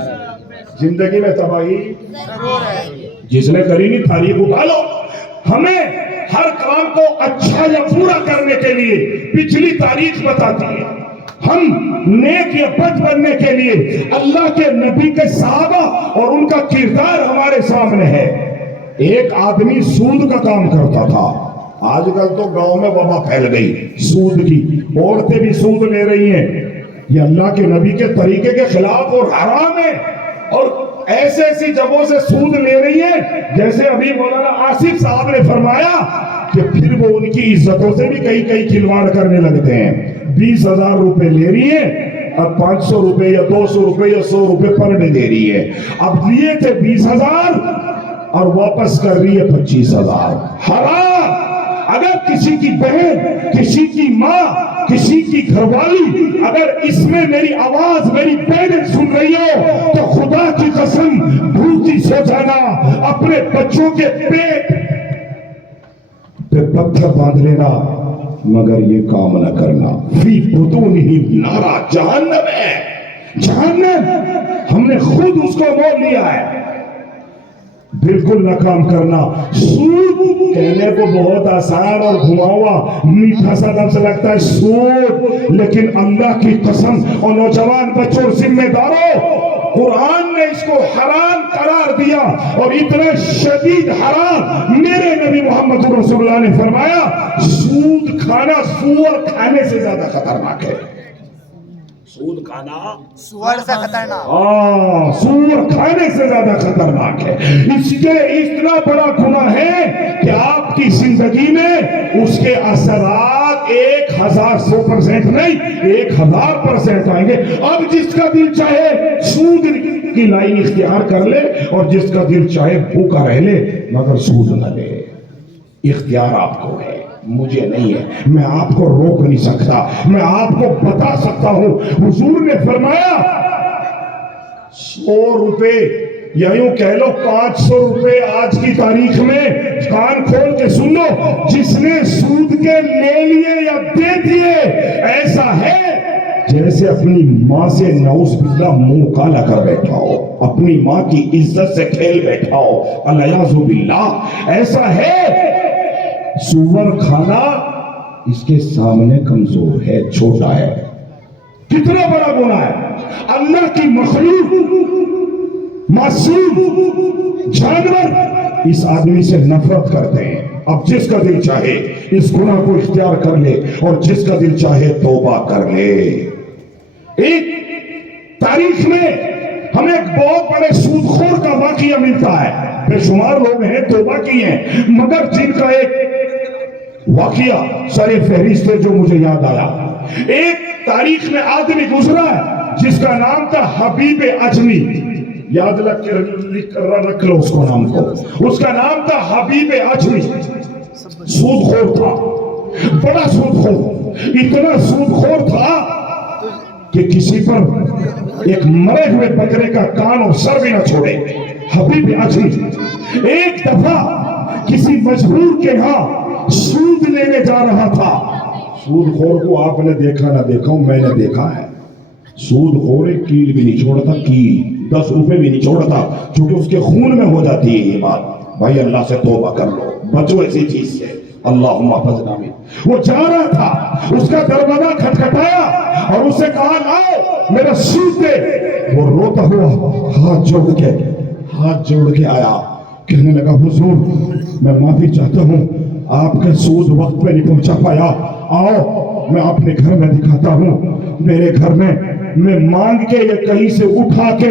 زندگی میں تباہی ضرور آئے گی۔ جس نے کری نہیں تاریخ اٹھا لو۔ ہمیں ہر کام کو اچھا یا پورا کرنے کے لیے پچھلی تاریخ بتاتی ہے، ہم نیک یا بد بننے کے لیے اللہ کے نبی کے صحابہ اور ان کا کردار ہمارے سامنے ہے۔ ایک آدمی سود کا کام کرتا تھا، آج کل تو گاؤں میں وبا پھیل گئی سود کی، عورتیں بھی سود لے رہی ہیں، یہ اللہ کے نبی کے طریقے کے خلاف اور حرام ہے، اور ایسے ایسی جگہوں سے سود لے رہی ہیں جیسے ابھی مولانا آصف صاحب نے فرمایا کہ پھر وہ ان کی عزتوں سے بھی کئی کھلواڑ کرنے لگتے ہیں۔ 20,000 روپے لے رہی ہیں، اب 500 روپے یا 200 روپے یا 100 روپے پر ڈے دے رہی ہے۔ اب لیے تھے 20,000 اور واپس کر رہی ہے 25,000۔ حرام! اگر کسی کی بہن، کسی کی ماں، کسی کی گھر والی اگر اس میں میری آواز، میری بہن سن رہی ہو تو خدا کی قسم بھوکی سو جانا، اپنے بچوں کے پیٹ پہ پتھر باندھ لینا، مگر یہ کام نہ کرنا۔ فی بطونہم نارا، جہنم ہے، جہنم، ہم نے خود اس کو مول لیا ہے، بالکل نہ کام کرنا۔ سود کہنے کو بہت آسان اور گھماوا میٹھا سا لفظ لگتا ہے سود، لیکن اللہ کی قسم اور نوجوان بچوں اور ذمہ داروں، قرآن نے اس کو حرام قرار دیا، اور اتنا شدید حرام، میرے نبی محمد رسول اللہ نے فرمایا سود کھانا سور کھانے سے زیادہ خطرناک ہے۔ سود کھانا سور سے خطرناک، سور کھانے سے زیادہ خطرناک ہے۔ اس کے اتنا بڑا گناہ ہے کہ آپ کی زندگی میں اس کے اثرات 1,100% نہیں، 1,000% آئیں گے۔ اب جس کا دل چاہے سود کی لائن اختیار کر لے، اور جس کا دل چاہے بھوکا رہ لے مگر سود نہ لے، اختیار آپ کو ہے، مجھے نہیں ہے، میں آپ کو روک نہیں سکتا، میں آپ کو بتا سکتا ہوں۔ حضور نے فرمایا 100 روپے یا یوں کہہ لو 500 روپے آج کی تاریخ میں، کان کھول کے سن لو، جس نے سود کے لے لیے یا دے دیے ایسا ہے جیسے اپنی ماں سے نعوذ باللہ منہ کالا کر بیٹھا ہو، اپنی ماں کی عزت سے کھیل بیٹھا ہو، الیاذ باللہ، ایسا ہے۔ سور کھانا اس کے سامنے کمزور ہے، چھوٹا ہے۔ کتنا بڑا گناہ ہے! اللہ کی مخلوق، معصوم جانور اس آدمی سے نفرت کرتے ہیں۔ اب جس کا دل چاہے اس گناہ کو اختیار کر لے، اور جس کا دل چاہے توبہ کر لے۔ ایک تاریخ میں ہمیں ایک بہت بڑے سود خور کا واقعہ ملتا ہے، بے شمار لوگ ہیں توبہ کی ہیں، مگر جن کا ایک واقعہ سر فہرست ہے جو مجھے یاد آیا۔ ایک تاریخ میں آدمی گزرا ہے جس کا نام تھا حبیب اجمی، یاد رکھ لو اس کو، نام کو، اس کا نام تھا حبیب اجمی۔ سود خور تھا، بڑا سود خور، اتنا سود خور تھا کہ کسی پر ایک مرے ہوئے بکرے کا کان اور سر بھی نہ چھوڑے۔ حبیب اجمی ایک دفعہ کسی مجبور کے ہاں سود لینے جا رہا تھا۔ سود خور کو آپ نے دیکھا نہ دیکھا ہوں، میں نے دیکھا ہے۔ سود خور ایک کیل بھی نہیں چھوڑتا، کیل 10 روپے بھی نہیں چھوڑتا، کیونکہ اس کے خون میں ہو جاتی ہے یہ بات۔ بھائی اللہ سے توبہ کر لو، بچو ایسی چیز سے، اللہم احفظنا من۔ وہ جا رہا تھا، اس کا دروازہ کھٹکھٹایا اور اسے کہا لاؤ میرا سود دے۔ وہ روتا ہوا ہاتھ جوڑ کے آیا، کہنے لگا حضور میں معافی چاہتا ہوں، آپ کا سود وقت پہ نہیں پہنچا پایا، آؤ میں اپنے گھر میں دکھاتا ہوں۔ میرے گھر میں میں مانگ کے یا کہیں سے اٹھا کے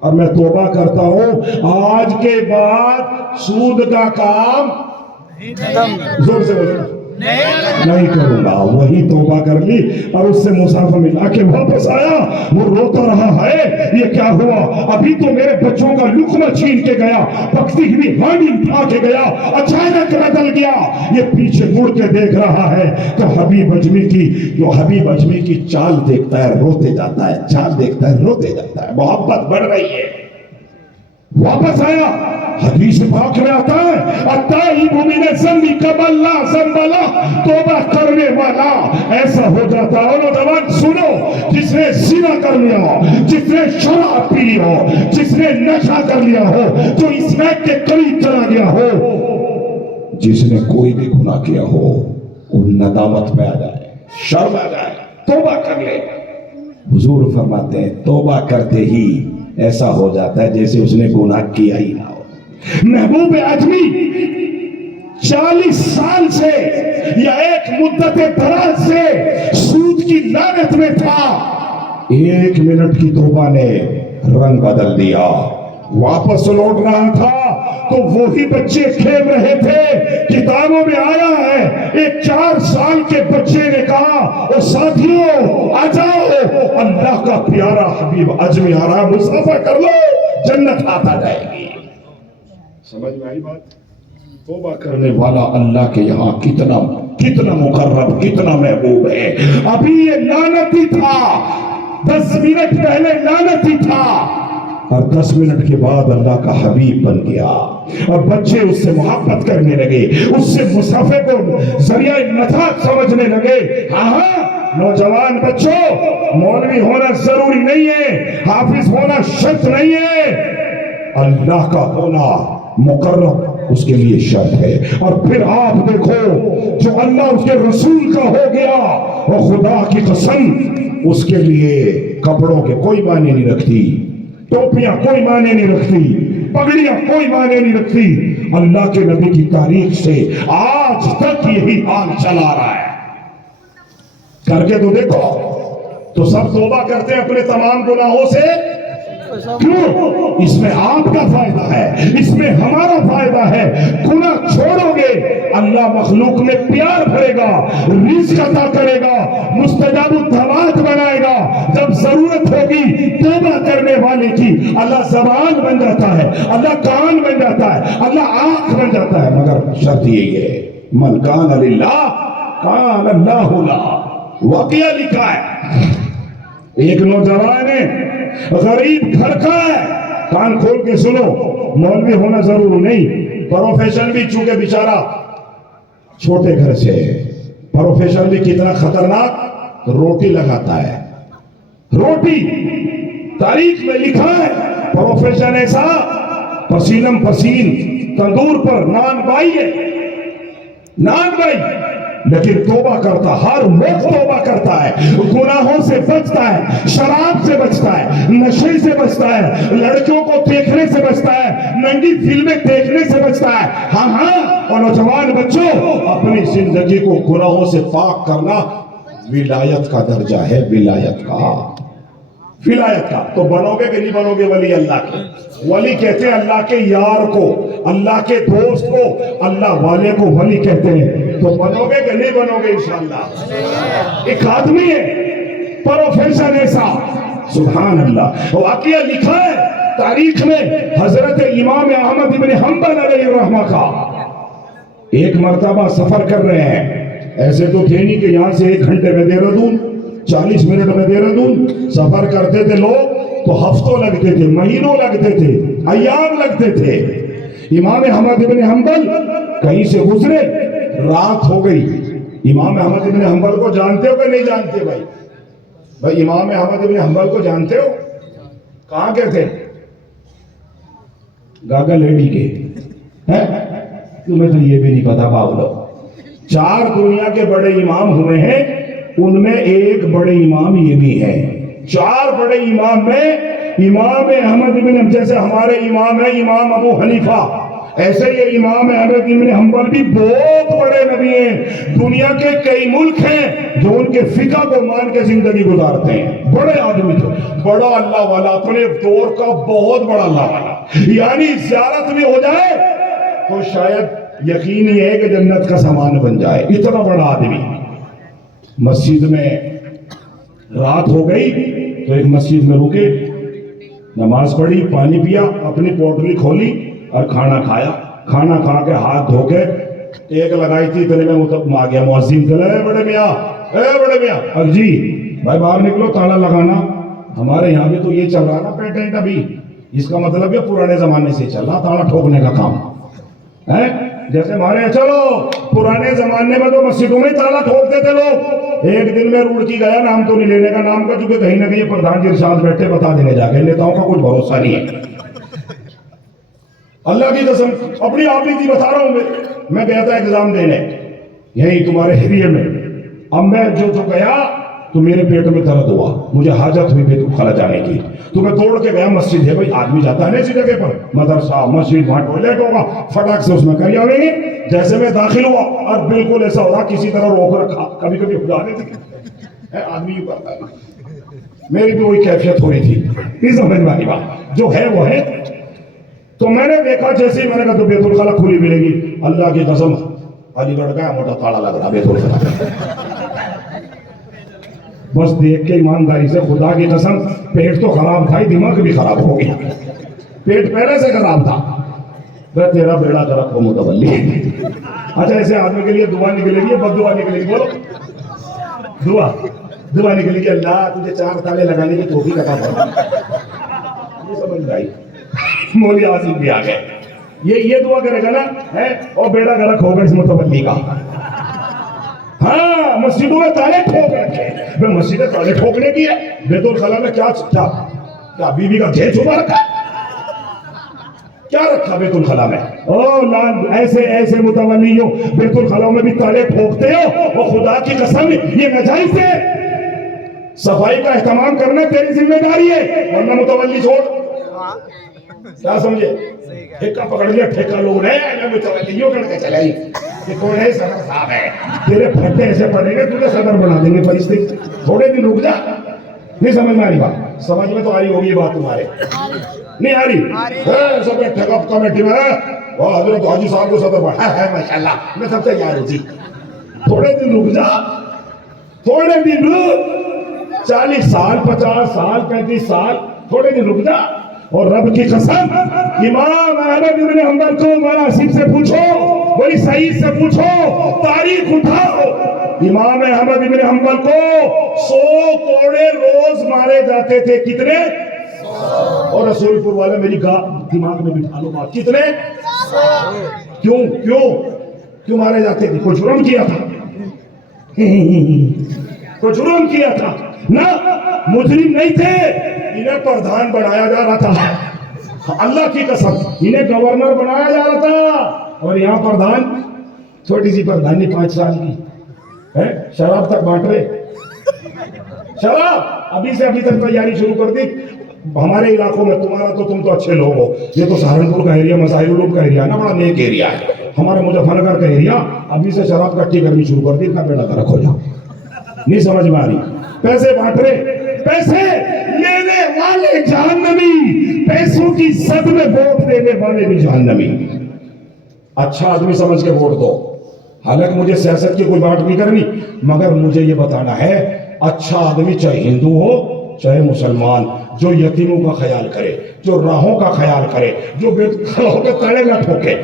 اور میں توبہ کرتا ہوں آج کے بعد سود کا کام زور سے بولو نہیں کروں گا. وہی توبہ کر لی اور اس سے مسافہ ملا کے واپس آیا. وہ روتا رہا ہے یہ کیا ہوا, ابھی تو میرے بچوں کا لقمہ چھین کے گیا, پکتی ہوئی ہانڈی اٹھا کے گیا, اچانک بدل گیا. یہ پیچھے مڑ کے دیکھ رہا ہے تو حبیب اجمی کی چال دیکھتا ہے, روتے جاتا ہے, چال دیکھتا ہے, روتے جاتا ہے. محبت بڑھ رہی ہے. واپس آیا. حدیث پاک میں آتا ہے التائب من الذنب کمن لا ذنب لہ, توبہ کرنے والا ایسا ہو جاتا ہے. نوجوان سنو, جس نے زنا کر لیا ہو, جس نے شراب پی لی ہو, جس نے نشہ کر لیا ہو, جو اسمیک کے قریب چلا گیا ہو, جس نے کوئی بھی گناہ کیا ہو, وہ ندامت میں آ جائے, شرم آ جائے, توبہ کر لے. حضور فرماتے ہیں توبہ کرتے ہی ایسا ہو جاتا ہے جیسے اس نے گناہ کیا ہی نہ ہو. محبوب اجمی 40 سال سے یا ایک مدت دراز سے سود کی لعنت میں تھا. 1 منٹ کی توبہ نے رنگ بدل دیا. واپس لوٹ رہا تھا تو وہی بچے کھیل رہے تھے. کتابوں میں آیا ہے ایک 4 سال کے بچے نے کہا او ساتھیوں آ جاؤ, اللہ کا پیارا حبیب اجمی آ رہا, مسافہ کر لو, جنت آتا جائے گی. سمجھ میں آئی بات؟ توبہ کرنے والا اللہ کے یہاں کتنا مقرب, کتنا محبوب ہے. ابھی یہ لعنتی تھا, 10 منٹ پہلے لعنتی تھا, اور 10 منٹ کے بعد اللہ کا حبیب بن گیا. اور بچے اس سے محبت کرنے لگے, اس سے مصافحے کو ذریعہ نجات سمجھنے لگے. ہاں نوجوان بچوں, مولوی ہونا ضروری نہیں ہے, حافظ ہونا شرط نہیں ہے, اللہ کا ہونا مقرر اس کے لیے شرط ہے. اور پھر آپ دیکھو جو اللہ اس کے رسول کا ہو گیا, اور خدا کی قسم اس کے لیے کپڑوں کے کوئی معنی نہیں رکھتی, ٹوپیاں کوئی معنی نہیں رکھتی, پگڑیاں کوئی معنی نہیں رکھتی. اللہ کے نبی کی تاریخ سے آج تک یہی حال چلا رہا ہے. کر کے تو دیکھو, تو سب توبہ کرتے ہیں اپنے تمام گناہوں سے. کیوں؟ اس میں آپ کا فائدہ ہے, اس میں ہمارا فائدہ ہے. گناہ چھوڑو گے اللہ مخلوق میں پیار بھرے گا, رزق عطا کرے گا, مستجاب الدعوات بنائے گا. جب ضرورت ہوگی توبہ کرنے والے کی, اللہ زبان بن جاتا ہے, اللہ کان بن جاتا ہے, اللہ آنکھ بن جاتا ہے. مگر شرط یہی ہے من کان للہ کان اللہ لہ. واقعہ لکھا ہے ایک نوجوان ہے, غریب گھر کا ہے. کان کھول کے سنو, مولوی ہونا ضروری نہیں, پروفیشن بھی چونکہ بیچارہ چھوٹے گھر سے ہے. پروفیشن بھی کتنا خطرناک, روٹی لگاتا ہے. روٹی تاریخ میں لکھا ہے پروفیشن ایسا پسینم پسین تندور پر نان بائی ہے, نان بائی. لیکن توبہ کرتا, ہر وقت توبہ کرتا ہے, گناہوں سے بچتا ہے, شراب سے بچتا ہے, نشے سے بچتا ہے, لڑکیوں کو دیکھنے سے بچتا ہے, ننگی فلمیں دیکھنے سے بچتا ہے. ہاں اور نوجوان بچوں, اپنی زندگی کو گناہوں سے پاک کرنا ولایت کا درجہ ہے, ولایت کا. تو بنو گے کہ نہیں بنو گے ولی اللہ کے؟ ولی کہتے ہیں اللہ کے یار کو, اللہ کے دوست کو, اللہ والے کو ولی کہتے ہیں. تو بنو گے کہ نہیں بنو گے انشاءاللہ؟ ایک آدمی ہے پروفیشن ایسا, سبحان اللہ. واقعہ لکھا ہے تاریخ میں حضرت امام احمد ابن حنبل علیہ الرحمہ کا. ایک مرتبہ سفر کر رہے ہیں, ایسے تو تھے نہیں کہ یہاں سے 1 گھنٹے میں دہرادون, 40 منٹ میں دہرادون. سفر کرتے تھے لوگ تو ہفتوں لگتے تھے, مہینوں لگتے تھے, ایام لگتے تھے. امام احمد ابن حنبل کہیں سے گزرے, رات ہو گئی. امام احمد ابن حنبل کو جانتے ہو کہ نہیں جانتے بھائی امام احمد ابن حنبل کو جانتے ہو؟ کہاں کے تھے؟ گاگا لیڈی کے. تمہیں تو یہ بھی نہیں پتا باولو. 4 دنیا کے بڑے امام ہوئے ہیں, ان میں ایک بڑے امام یہ بھی ہے. 4 بڑے امام میں امام احمد بن, جیسے ہمارے امام ہیں امام ابو حنیفہ, ایسے یہ امام احمد بن حنبل بھی بہت بڑے نبی ہیں. دنیا کے کئی ملک ہیں جو ان کے فقہ کو مان کے زندگی گزارتے ہیں. بڑے آدمی تھے, بڑا اللہ والا, اپنے دور کا بہت بڑا اللہ والا. یعنی زیارت بھی ہو جائے تو شاید یقین ہی ہے کہ جنت کا سامان بن جائے, اتنا بڑا آدمی. مسجد میں رات ہو گئی تو ایک مسجد میں رکے, نماز پڑھی, پانی پیا, اپنی پوٹلی کھولی اور کھانا کھایا. کھانا کھا کے ہاتھ دھو کے ایک لگائی تھی, اتنے میں آ گیا مؤذن, اے بڑے میاں, اے بڑے میاں, اب جی بھائی باہر نکلو, تالا لگانا. ہمارے یہاں بھی تو یہ چل رہا نا پیٹنٹ ابھی, اس کا مطلب ہے پرانے زمانے سے چل رہا تالا ٹھوکنے کا کام ہے. جیسے ہمارے چلو پرانے زمانے میں تو مسجدوں میں تالا ٹھوکتے تھے لوگ. ایک دن میں روڑکی گیا, نام تو نہیں لینے کا, نام کا چونکہ کہیں نہ کہیں پردھان جی ارشاد بیٹھے بتا دیں گے جا کے, نیتاؤں کا کچھ بھروسہ نہیں ہے. اللہ کی قسم اپنی آپ ہی بتا رہا ہوں. میں گیا تھا ایگزام دینے یہی تمہارے ایریے میں. اب میں جو گیا تو میرے پیٹ میں درد ہوا, مجھے حاجت ہوئی بیت الخلا جانے کی, تو میں دوڑ کے گیا. مسجد ہے بھائی, آدمی جاتا ہے نا اسی جگہ پر, مدرسہ مسجد, وہاں ٹوائلٹ ہوگا, فٹاک سے اس میں کر آئیں گے. جیسے میں داخل ہوا اور بالکل ایسا ہو رہا کسی طرح روک رکھا, کبھی کبھی خدا نے دیکھا آدمی یوں کرتا ہے. میری بھی وہی کیفیت ہو رہی تھی, نہیں سمجھ والی بات, جو ہے وہ ہے. تو میں نے دیکھا جیسے ہی میں نے کہا تو بیت الخلا کھلی ملے گی. اللہ کی قسم علی گڑھ کا موٹا تالا لگ رہا بیت الخلا. بس دیکھ کے ایمانداری سے خدا کی قسم, پیٹ تو خراب تھا, دماغ بھی خراب ہو گیا. پیٹ پہلے سے خراب تھا. تیرا بیڑا غرق ہو متولی. اچھا ایسے آدمی کے لیے دعا نکلے گی, بد دعا نکلے گی, بولو دعا نکلے گی, اللہ تجھے 4 تالے لگانے کی توفیق عطا فرما. یہ سمجھ میں آئی. مولی عاصم بھی آ گئے, یہ دعا کرے گا نا اور بیڑا غرق ہوگا اس متولی کا. ہاں مسجدوں میں تالے ٹھوک رکھے, مسجدیں تالے ٹھوکنے کی ہے. بیت الخلا میں کیا بیوی کا گھر چھپا رکھا, کیا رکھا بیت الخلا میں؟ ایسے متولیوں بیت الخلا میں بھی تالے ٹھوکتے ہو, اور خدا کی قسم یہ نجائز ہے. صفائی کا اہتمام کرنا تیری ذمہ داری ہے, ورنہ متولی چھوڑ. کیا سمجھے؟ ٹھیکہ پکڑ لیا, ٹھیکہ لوگ نے متولیوں کر کے چلائی کہ کون ہے صدر صاحب ہے, تیرے پھٹے ایسے پڑیں گے تجھے صدر بنا دیں گے. فرشتے تھوڑے دن رک جا. نہیں سمجھ میں آ رہی بات؟ سمجھ میں تو آئی ہوگی بات تمہارے, نہیں آ رہی؟ سب ٹھیکہ کمیٹی میں حضرت حاجی صاحب کو صدر بنا ہے, ماشاءاللہ میں سب تیار ہوں جی. تھوڑے دن رک جا, تھوڑے دن رک, 40 سال 50 سال 35 سال, تھوڑے دن رک جا. اور رب کی قسم امام احمد بن حنبل کو مناسب سے پوچھو, بڑی صحیح سے پوچھو, تاریخ اٹھاؤ. امام احمد بن حنبل کو 100 کوڑے روز مارے جاتے تھے. کتنے؟ اور رسول پور والے میری دماغ میں بٹھا لو بات, کتنے؟ کیوں مارے جاتے تھے؟ کوئی جرم کیا تھا؟ کوئی جرم کیا تھا؟ نہ, مجرم نہیں تھے, انہیں پردھان بنایا جا رہا تھا. اللہ کی قسم انہیں گورنر بنایا جا رہا تھا, اور یہاں پردھان, چھوٹی سی پردھانی 5 سال کی, شراب تک بانٹ رہے. شراب ابھی سے ابھی تک تیاری شروع کر دی. ہمارے علاقوں میں, تمہارا تو تم تو اچھے لوگ ہو, یہ تو سہارنپور کا ایریا, مظاہر العلوم کا ایریا نا, بڑا نیک ایریا ہے. ہمارے مظفر نگر کا ایریا ابھی سے شراب کٹھی کرنی شروع کر دی, اتنا بیڑا غرق ہو جا. نہیں سمجھ میں آ رہی؟ پیسے بانٹ رہے, پیسے لینے والے جہنمی, پیسوں کی زد میں ووٹ دینے والے بھی جہنمی. اچھا آدمی سمجھ کے ووٹ دو. حالانکہ مجھے سیاست کی کوئی بات نہیں کرنی, مگر مجھے یہ بتانا ہے, اچھا آدمی چاہے ہندو ہو چاہے مسلمان, جو یتیموں کا خیال کرے, جو راہوں کا خیال کرے, جو بیت خلاؤں کے تالے نہ ٹھوکے.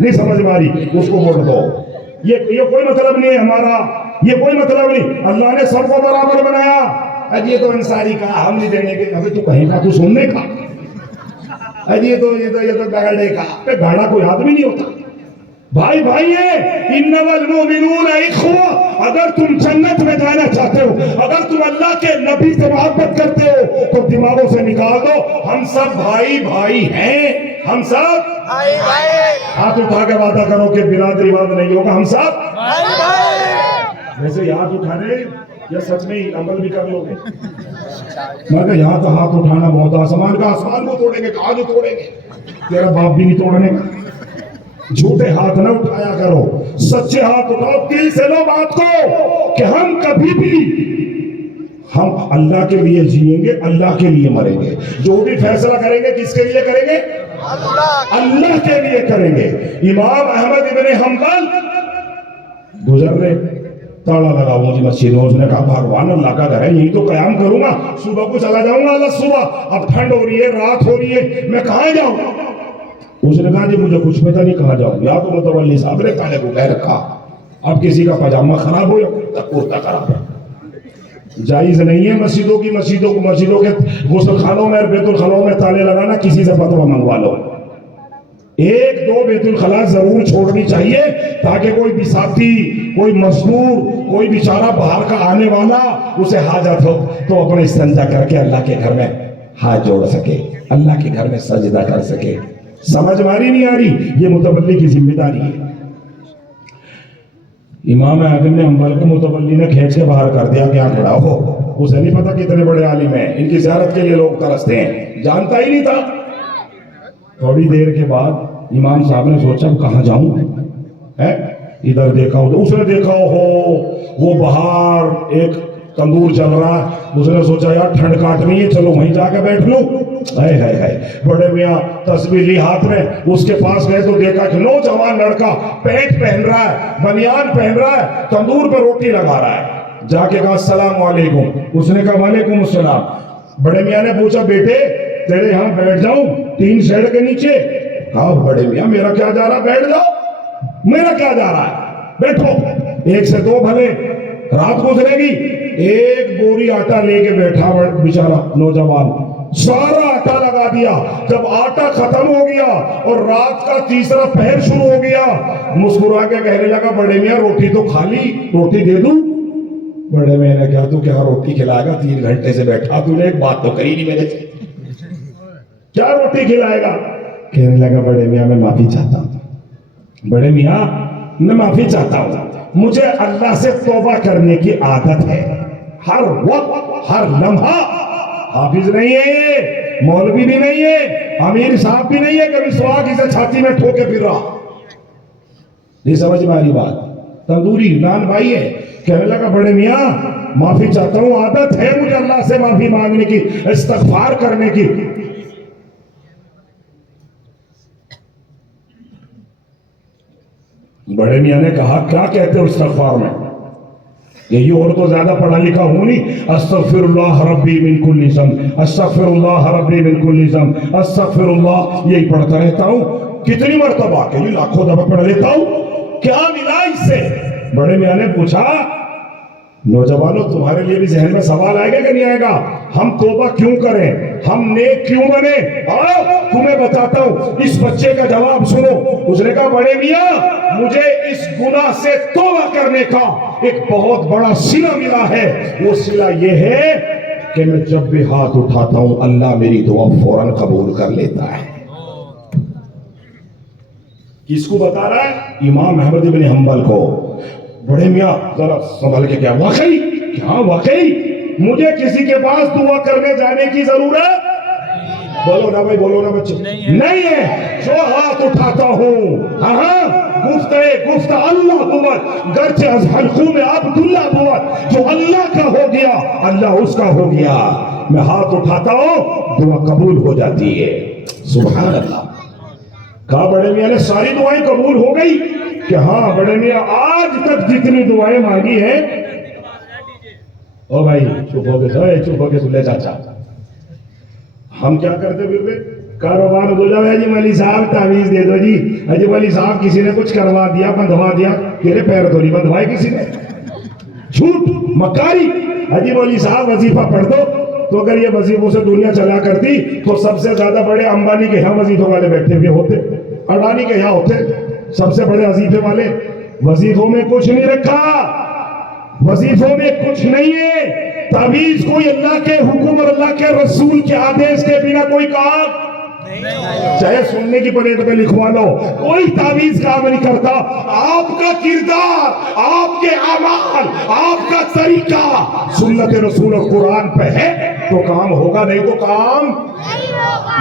نہیں سمجھ میں آ رہی؟ اس کو ووٹ دو. یہ کوئی مطلب نہیں ہے ہمارا, یہ کوئی مطلب نہیں. اللہ نے سب کو برابر بنایا. اج یہ تو انصاری کا, ہم نہیں دینے کے. ابھی تو کہیں کا, تو سننے کا. اج یہ تو گاڑے کا. گاڑا کوئی آدمی نہیں ہوتا. بھائی ہے, انما المؤمنون اخوہ. اگر تم جنت میں جانا چاہتے ہو, اگر تم اللہ کے نبی سے محبت کرتے ہو, تو دماغوں سے نکال دو, ہم سب بھائی ہیں. ہم سب بھائی. ہاتھ اٹھا کے وعدہ کرو کہ برادری واد نہیں ہوگا, ہم سب بھائی. ویسے ہاتھ اٹھا رہے یا سچ میں عمل بھی کر لو گے؟ مگر یہاں تو ہاتھ اٹھانا بہت آسمان کا, آسمان کو توڑیں گے, کہاں جو توڑیں گے, تیرا باپ بھی نہیں توڑنے کا. جھوٹے ہاتھ نہ اٹھایا کرو، سچے ہاتھ اٹھاؤ، دل سے لو بات کو کہ ہم کبھی بھی ہم اللہ کے لیے جیئیں گے، اللہ کے لیے مریں گے، جو بھی فیصلہ کریں گے کس کے لیے کریں گے؟ اللہ کے لیے کریں گے۔ امام احمد ابن حنبل گزر رہے، تالا لگا مجھے مسجد میں، اس نے کہا بھگوان اللہ کا گھر ہے، یہی تو قیام کروں گا، صبح کو چلا جاؤں گا، اللہ صبح اب ٹھنڈ ہو رہی ہے، رات ہو رہی ہے، میں کہاں جاؤں؟ اس نے کہا جی مجھے کچھ پتہ نہیں کہاں جاؤں، یا تو متولی صاحب نے کالے کو کہہ رکھا، اب کسی کا پاجامہ خراب ہو یا کرتا خراب ہو، جائز نہیں ہے مسجدوں کے غسل خانوں میں اور بیت الخلاؤں میں تالے لگانا، کسی سے فتویٰ منگوا لو، ایک دو بیت الخلاء ضرور چھوڑنی چاہیے تاکہ کوئی بساتی، کوئی مزدور، کوئی بیچارہ باہر کا آنے والا اسے حاجت ہو تو اپنے استنجا کر کے اللہ کے گھر میں ہاتھ جوڑ سکے، اللہ کے گھر میں سجدہ کر سکے۔ سمجھ ماری نہیں آ رہی؟ یہ متولی کی ذمہ داری ہے۔ امام اعظم نے حنبل کو متولی نے کھینچ کے باہر کر دیا کہ کھڑا ہو، اسے نہیں پتا کتنے بڑے عالم ہیں، ان کی زیارت کے لیے لوگ ترستے ہیں، جانتا ہی نہیں تھا۔ تھوڑی دیر کے بعد امام صاحب نے سوچا کہاں جاؤں، ادھر دیکھا ہو تو اس نے دیکھا ہو وہ باہر ایک تندور چل رہا، اس نے سوچا یار ٹھنڈ کاٹنی ہے، چلو وہیں جا کے بیٹھ لوں۔ بڑے میاں تسبیح لی ہاتھ میں، اس کے پاس گئے تو دیکھا کہ نوجوان لڑکا پینٹ پہن رہا ہے، بنیان پہن رہا ہے، تندور پہ روٹی لگا رہا ہے۔ جا کے کہا السلام علیکم، اس نے کہا وعلیکم السلام۔ بڑے میاں نے پوچھا بیٹے تیرے یہاں بیٹھ جاؤں تین شیڈ کے نیچے؟ کہا بڑے میاں میرا کیا جا رہا، بیٹھ جاؤ، میرا کیا جا رہا ہے، بیٹھو، ایک سے دو بھلے رات گزرے گی۔ ایک بوری آٹا لے کے بیٹھا بیچارہ نوجوان، سارا آٹا لگا دیا۔ جب آٹا ختم ہو گیا اور رات کا تیسرا پہر شروع ہو گیا، مسکرا کے کہنے لگا بڑے میاں روٹی تو کھا لی، روٹی دے دوں؟ بڑے میاں نے کہا تو کیا روٹی کھلائے گا، 3 گھنٹے سے بیٹھا، تو نے ایک بات تو کری نہیں میرے سے، کیا روٹی کھلائے گا؟ کہنے لگا بڑے میاں میں معافی چاہتا ہوں، بڑے میاں میں معافی چاہتا ہوں، مجھے اللہ سے توبہ کرنے کی عادت ہے، ہر وقت ہر لمحہ۔ حافظ نہیں ہے یہ، مولوی بھی نہیں ہے، امیر صاحب بھی نہیں ہے، کبھی سواگ اسے چھاتی میں ٹھوکے پھر رہا، نہیں سمجھ میں آ رہی بات؟ تندوری نان بھائی ہے، کہنے لگا بڑے میاں معافی چاہتا ہوں، عادت ہے مجھے اللہ سے معافی مانگنے کی، استغفار کرنے کی۔ بڑے میاں نے کہا کیا کہتے ہو استغفار میں؟ یہی اور تو زیادہ پڑھا لکھا ہوں نہیں، استغفر اللہ ربی من کل ذنب، استغفر اللہ ربی من کل ذنب، استغفر اللہ، یہی پڑھتا رہتا ہوں، کتنی مرتبہ، کہ لاکھوں دفعہ پڑھ لیتا ہوں، کیا ملا اس سے؟ بڑے میاں نے پوچھا نوجوانوں تمہارے لیے بھی ذہن میں سوال آئے گا کہ نہیں آئے گا؟ ہم توبہ کیوں کریں، ہم نیک کیوں بنے؟ آؤ تمہیں بتاتا ہوں، اس بچے کا جواب سنو۔ اس نے کہا بڑے میاں مجھے اس گناہ سے توبہ کرنے کا ایک بہت بڑا صلہ ملا ہے، وہ صلہ یہ ہے کہ میں جب بھی ہاتھ اٹھاتا ہوں اللہ میری دعا فوراً قبول کر لیتا ہے۔ کس کو بتا رہا ہے؟ امام احمد بن حنبل کو۔ بڑے میاں ذرا سنبھل کے، کیا واقعی، کیا واقعی مجھے کسی کے پاس دعا کرنے جانے کی ضرورت؟ بولو نا بھائی، بولو نا بچے، نہیں ہے، جو ہاتھ اٹھاتا ہوں، ہاں گفت اللہ بود، گرچہ از حلقوں میں عبداللہ بود، جو اللہ کا ہو گیا اللہ اس کا ہو گیا، میں ہاتھ اٹھاتا ہوں دعا قبول ہو جاتی ہے۔ سبحان اللہ۔ کہا بڑے میاں نے ساری دعائیں قبول ہو گئی؟ کہ ہاں بڑے میاں آج تک جتنی دعائیں مانگی ہیں۔ او بھائی چپ ہو کے سن لے چاچا، ہم کیا کرتے پھر بھی کاروبار ہو جاؤ، حجی علی صاحب تعویذ دے دو جی، حجی علی صاحب کسی نے کچھ کروا دیا، بندھوا دیا، تیرے پیر تو نہیں بندھوائے کسی نے، جھوٹ مکاری۔ حجی علی صاحب وظیفہ پڑھ دو، تو اگر یہ وظیفوں سے دنیا چلا کرتی تو سب سے زیادہ بڑے امبانی کے یہاں وظیفوں والے بیٹھے ہوئے ہوتے، اڈانی کے یہاں ہوتے، سب سے بڑے وظیفے والے۔ وظیفوں میں کچھ نہیں رکھا، وظیفوں میں کچھ نہیں ہے، تعویذ کوئی اللہ کے حکم اور اللہ کے رسول کے آدیش کے بنا کوئی کام، چاہے سننے کی پلیٹ پہ لکھوا لو، کوئی تعویذ کام نہیں کرتا۔ آپ کا کردار، آپ کے اعمال، آپ کا طریقہ سنت رسول اور قرآن پہ ہے تو کام ہوگا، نہیں تو کام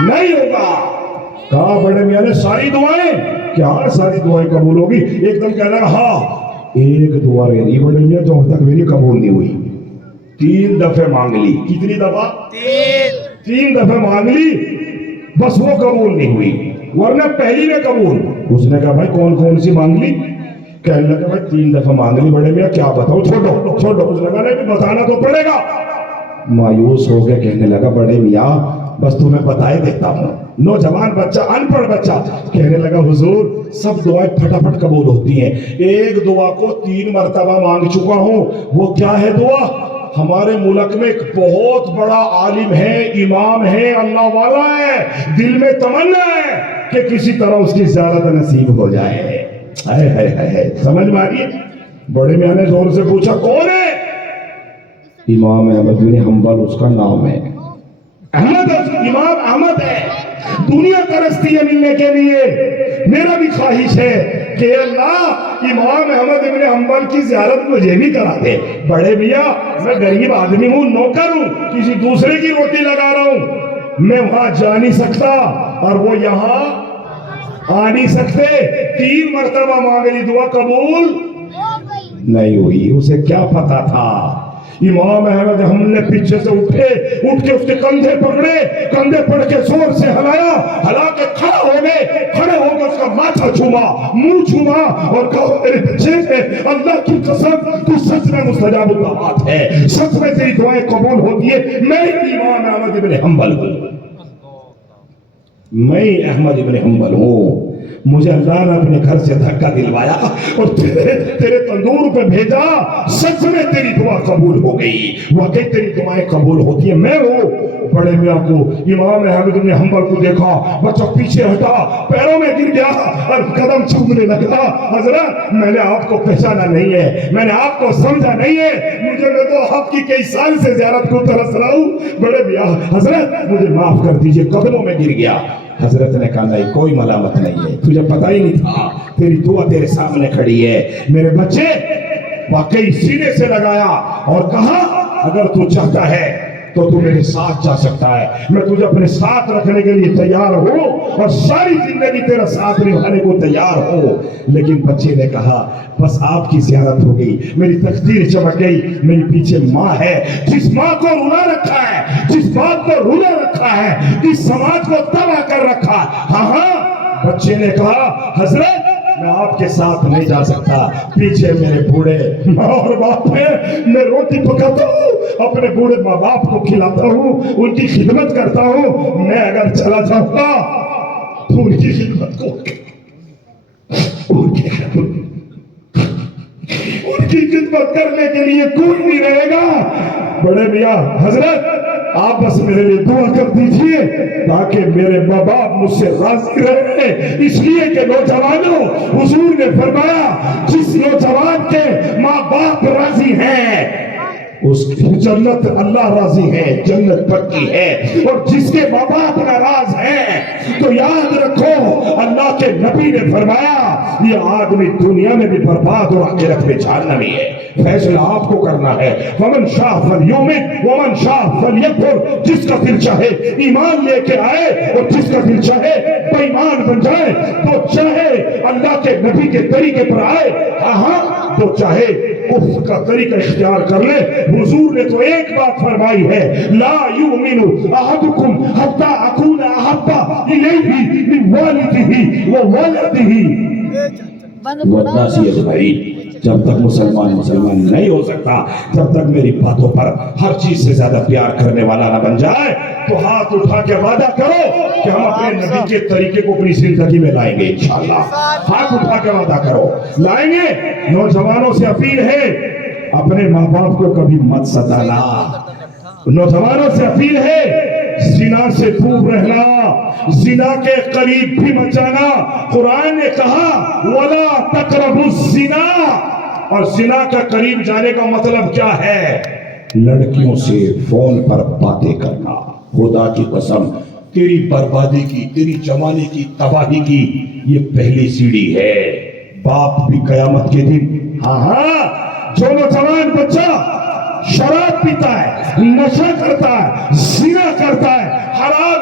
نہیں ہوگا۔ کہا بڑے میاں نے ساری دعائیں؟ کیا ساری دعائیں قبول ہوگی؟ ایک دم کہنے لگا ہاں ایک دعا رہی بڑے میاں جو اب تک میری قبول نہیں ہوئی. 3 دفعے مانگ لی. کتنی دفعہ؟ 3 دفعے مانگ لی, بس وہ قبول نہیں ہوئی, ورنہ پہلی میں قبول. اس نے کہا بھائی کون کون سی مانگ لی؟ کہنے لگا بھائی 3 دفعہ مانگ لی بڑے میاں, کیا بتاؤ؟ چھوٹو. اس نے کہا نہیں بتانا تو پڑے گا. مایوس ہو گئے, کہنے لگا بڑے میاں بس تمہیں بتائے دیتا ہوں. نوجوان بچہ, ان پڑھ بچہ, کہنے لگا حضور سب دعائیں پھٹافٹ قبول ہوتی ہیں, ایک دعا کو 3 مرتبہ مانگ چکا ہوں. وہ کیا ہے دعا؟ ہمارے ملک میں ایک بہت بڑا عالم ہے, امام ہے, اللہ والا ہے, دل میں تمنا ہے کہ کسی طرح اس کی زیارت نصیب ہو جائے. سمجھ میں آ رہی ہے؟ بڑے میاں نے زور سے پوچھا کون ہے؟ امام احمد بن حنبل اس کا نام ہے. احمد, امام احمد ہے. دنیا ترستی ہے ملنے کے لیے. میرا بھی خواہش ہے کہ اللہ امام احمد بن حنبل کی زیارت مجھے بھی کرا دے. بڑے میاں میں غریب آدمی ہوں, نوکر ہوں, کسی دوسرے کی روٹی لگا رہا ہوں, میں وہاں جا نہیں سکتا اور وہ یہاں آ نہیں سکتے. 3 مرتبہ مانگ لی, دعا قبول نہیں ہوئی. اسے کیا پتا تھا؟ امام احمد ہم نے پیچھے سے اٹھ کے اس کے کندھے پکڑ کے زور سے ہلا کے کھڑا ہو گئے اس کا ماتھا چھوما, منہ چھوما اور کہا میرے بچے اللہ کی قسم تو سچ میں مستجاب الدعوات ہے, سچ میں تیری دعائیں قبول ہوتی ہے. میں امام احمد بن حنبل ہوں, میں احمد بن حنبل ہوں. مجھے اللہ نے اپنے گھر سے دھکا دلوایا اور تیرے تندور پہ بھیجا. سچ میں تیری دعا قبول ہو گئی, واقعی تیری دعائیں قبول ہوتی ہیں. میں ہوں. بڑے میاں کو, امام احمد بن حنبل کو دیکھا, بچہ پیچھے ہٹا, پیروں میں گر گیا اور قدم چومنے لگا. حضرت میں نے آپ کو پہچانا نہیں ہے, میں نے آپ کو سمجھا نہیں ہے, میں تو آپ کی کئی سال سے زیارت کو ترس رہا ہوں. بڑے میاں حضرت مجھے معاف کر دیجئے, قدموں میں گر گیا. حضرت نے کہا نہیں کوئی ملامت نہیں ہے, تجھے پتہ ہی نہیں تھا, تیری دعا تیرے سامنے کھڑی ہے. میرے بچے واقعی سینے سے لگایا اور کہا اگر تو چاہتا ہے تو تو میرے ساتھ جا سکتا ہے, میں تجھے اپنے ساتھ رکھنے کے لیے تیار ہوں اور ساری زندگی تیرا ساتھ نبھانے کو تیار ہوں. لیکن بچے نے کہا بس آپ کی زیارت ہو گئی, میری تقدیر چمک گئی, میری پیچھے ماں ہے جس ماں کو رولا رکھا ہے, جس بات کو رولا رکھا ہے, اس سماج کو تباہ کر رکھا. ہاں بچے نے کہا حضرت میں آپ کے ساتھ نہیں جا سکتا, پیچھے میرے بوڑھے ماں اور باپ ہیں, میں روٹی پکاتا ہوں, اپنے بوڑھے ماں باپ کو کھلاتا ہوں, ان کی خدمت کرتا ہوں. میں اگر چلا جاؤں گا تو ان کی خدمت کرنے کے لیے کوئی نہیں رہے گا. بڑے میاں حضرت آپ بس میرے لیے دعا کر دیجئے تاکہ میرے ماں باپ مجھ سے راضی رہے. اس لیے کہ نوجوانوں, حضور نے فرمایا جس نوجوان کے ماں باپ راضی ہیں اس کی جنت اللہ راضی ہے, جنت پکی ہے. اور جس کے ماں باپ ناراض ہیں تو یاد رکھو اللہ کے نبی نے فرمایا یہ آدمی دنیا میں بھی برباد اور آخرت میں جہنمی ہے. فیصلہ آپ کو کرنا ہے. ومن شاء فلیؤمن ومن شاء فلیکفر, جس کا دل چاہے ایمان لے کے آئے اور جس کا دل چاہے بے ایمان بن جائے, تو چاہے اللہ کے نبی کے طریقے پر آئے, ہاں تو چاہے کفر کا طریقہ اختیار کر لے. حضور نے تو ایک بات فرمائی ہے, لا یؤمن احدکم حتی اکون احب الیہ من والدہ وولدہ والناس اجمعین. جب تک مسلمان نہیں ہو سکتا, جب تک میری باتوں پر ہر چیز سے زیادہ پیار کرنے والا نہ بن جائے, تو ہاتھ اٹھا کے وعدہ کرو کہ ہم اپنے نبی کے طریقے کو اپنی زندگی میں لائیں گے انشاءاللہ. ہاتھ اٹھا کے وعدہ کرو, لائیں گے. نوجوانوں سے اپیل ہے اپنے ماں باپ کو کبھی مت ستانا. نوجوانوں سے اپیل ہے زنا سے دور رہنا, زنا کے قریب بھی مت جانا. قرآن نے کہا وَلَا تَقْرَبُوا الزِّنَا, اور زنا کا قریب جانے کا مطلب کیا ہے؟ لڑکیوں سے فون پر باتیں کرنا. خدا کی قسم تیری بربادی کی, تیری جوانی کی, تباہی کی یہ پہلی سیڑھی ہے. باپ بھی قیامت کے دن, ہاں جو نوجوان بچہ شراب پیتا ہے, نشہ کرتا ہے, زنا کرتا ہے, حرام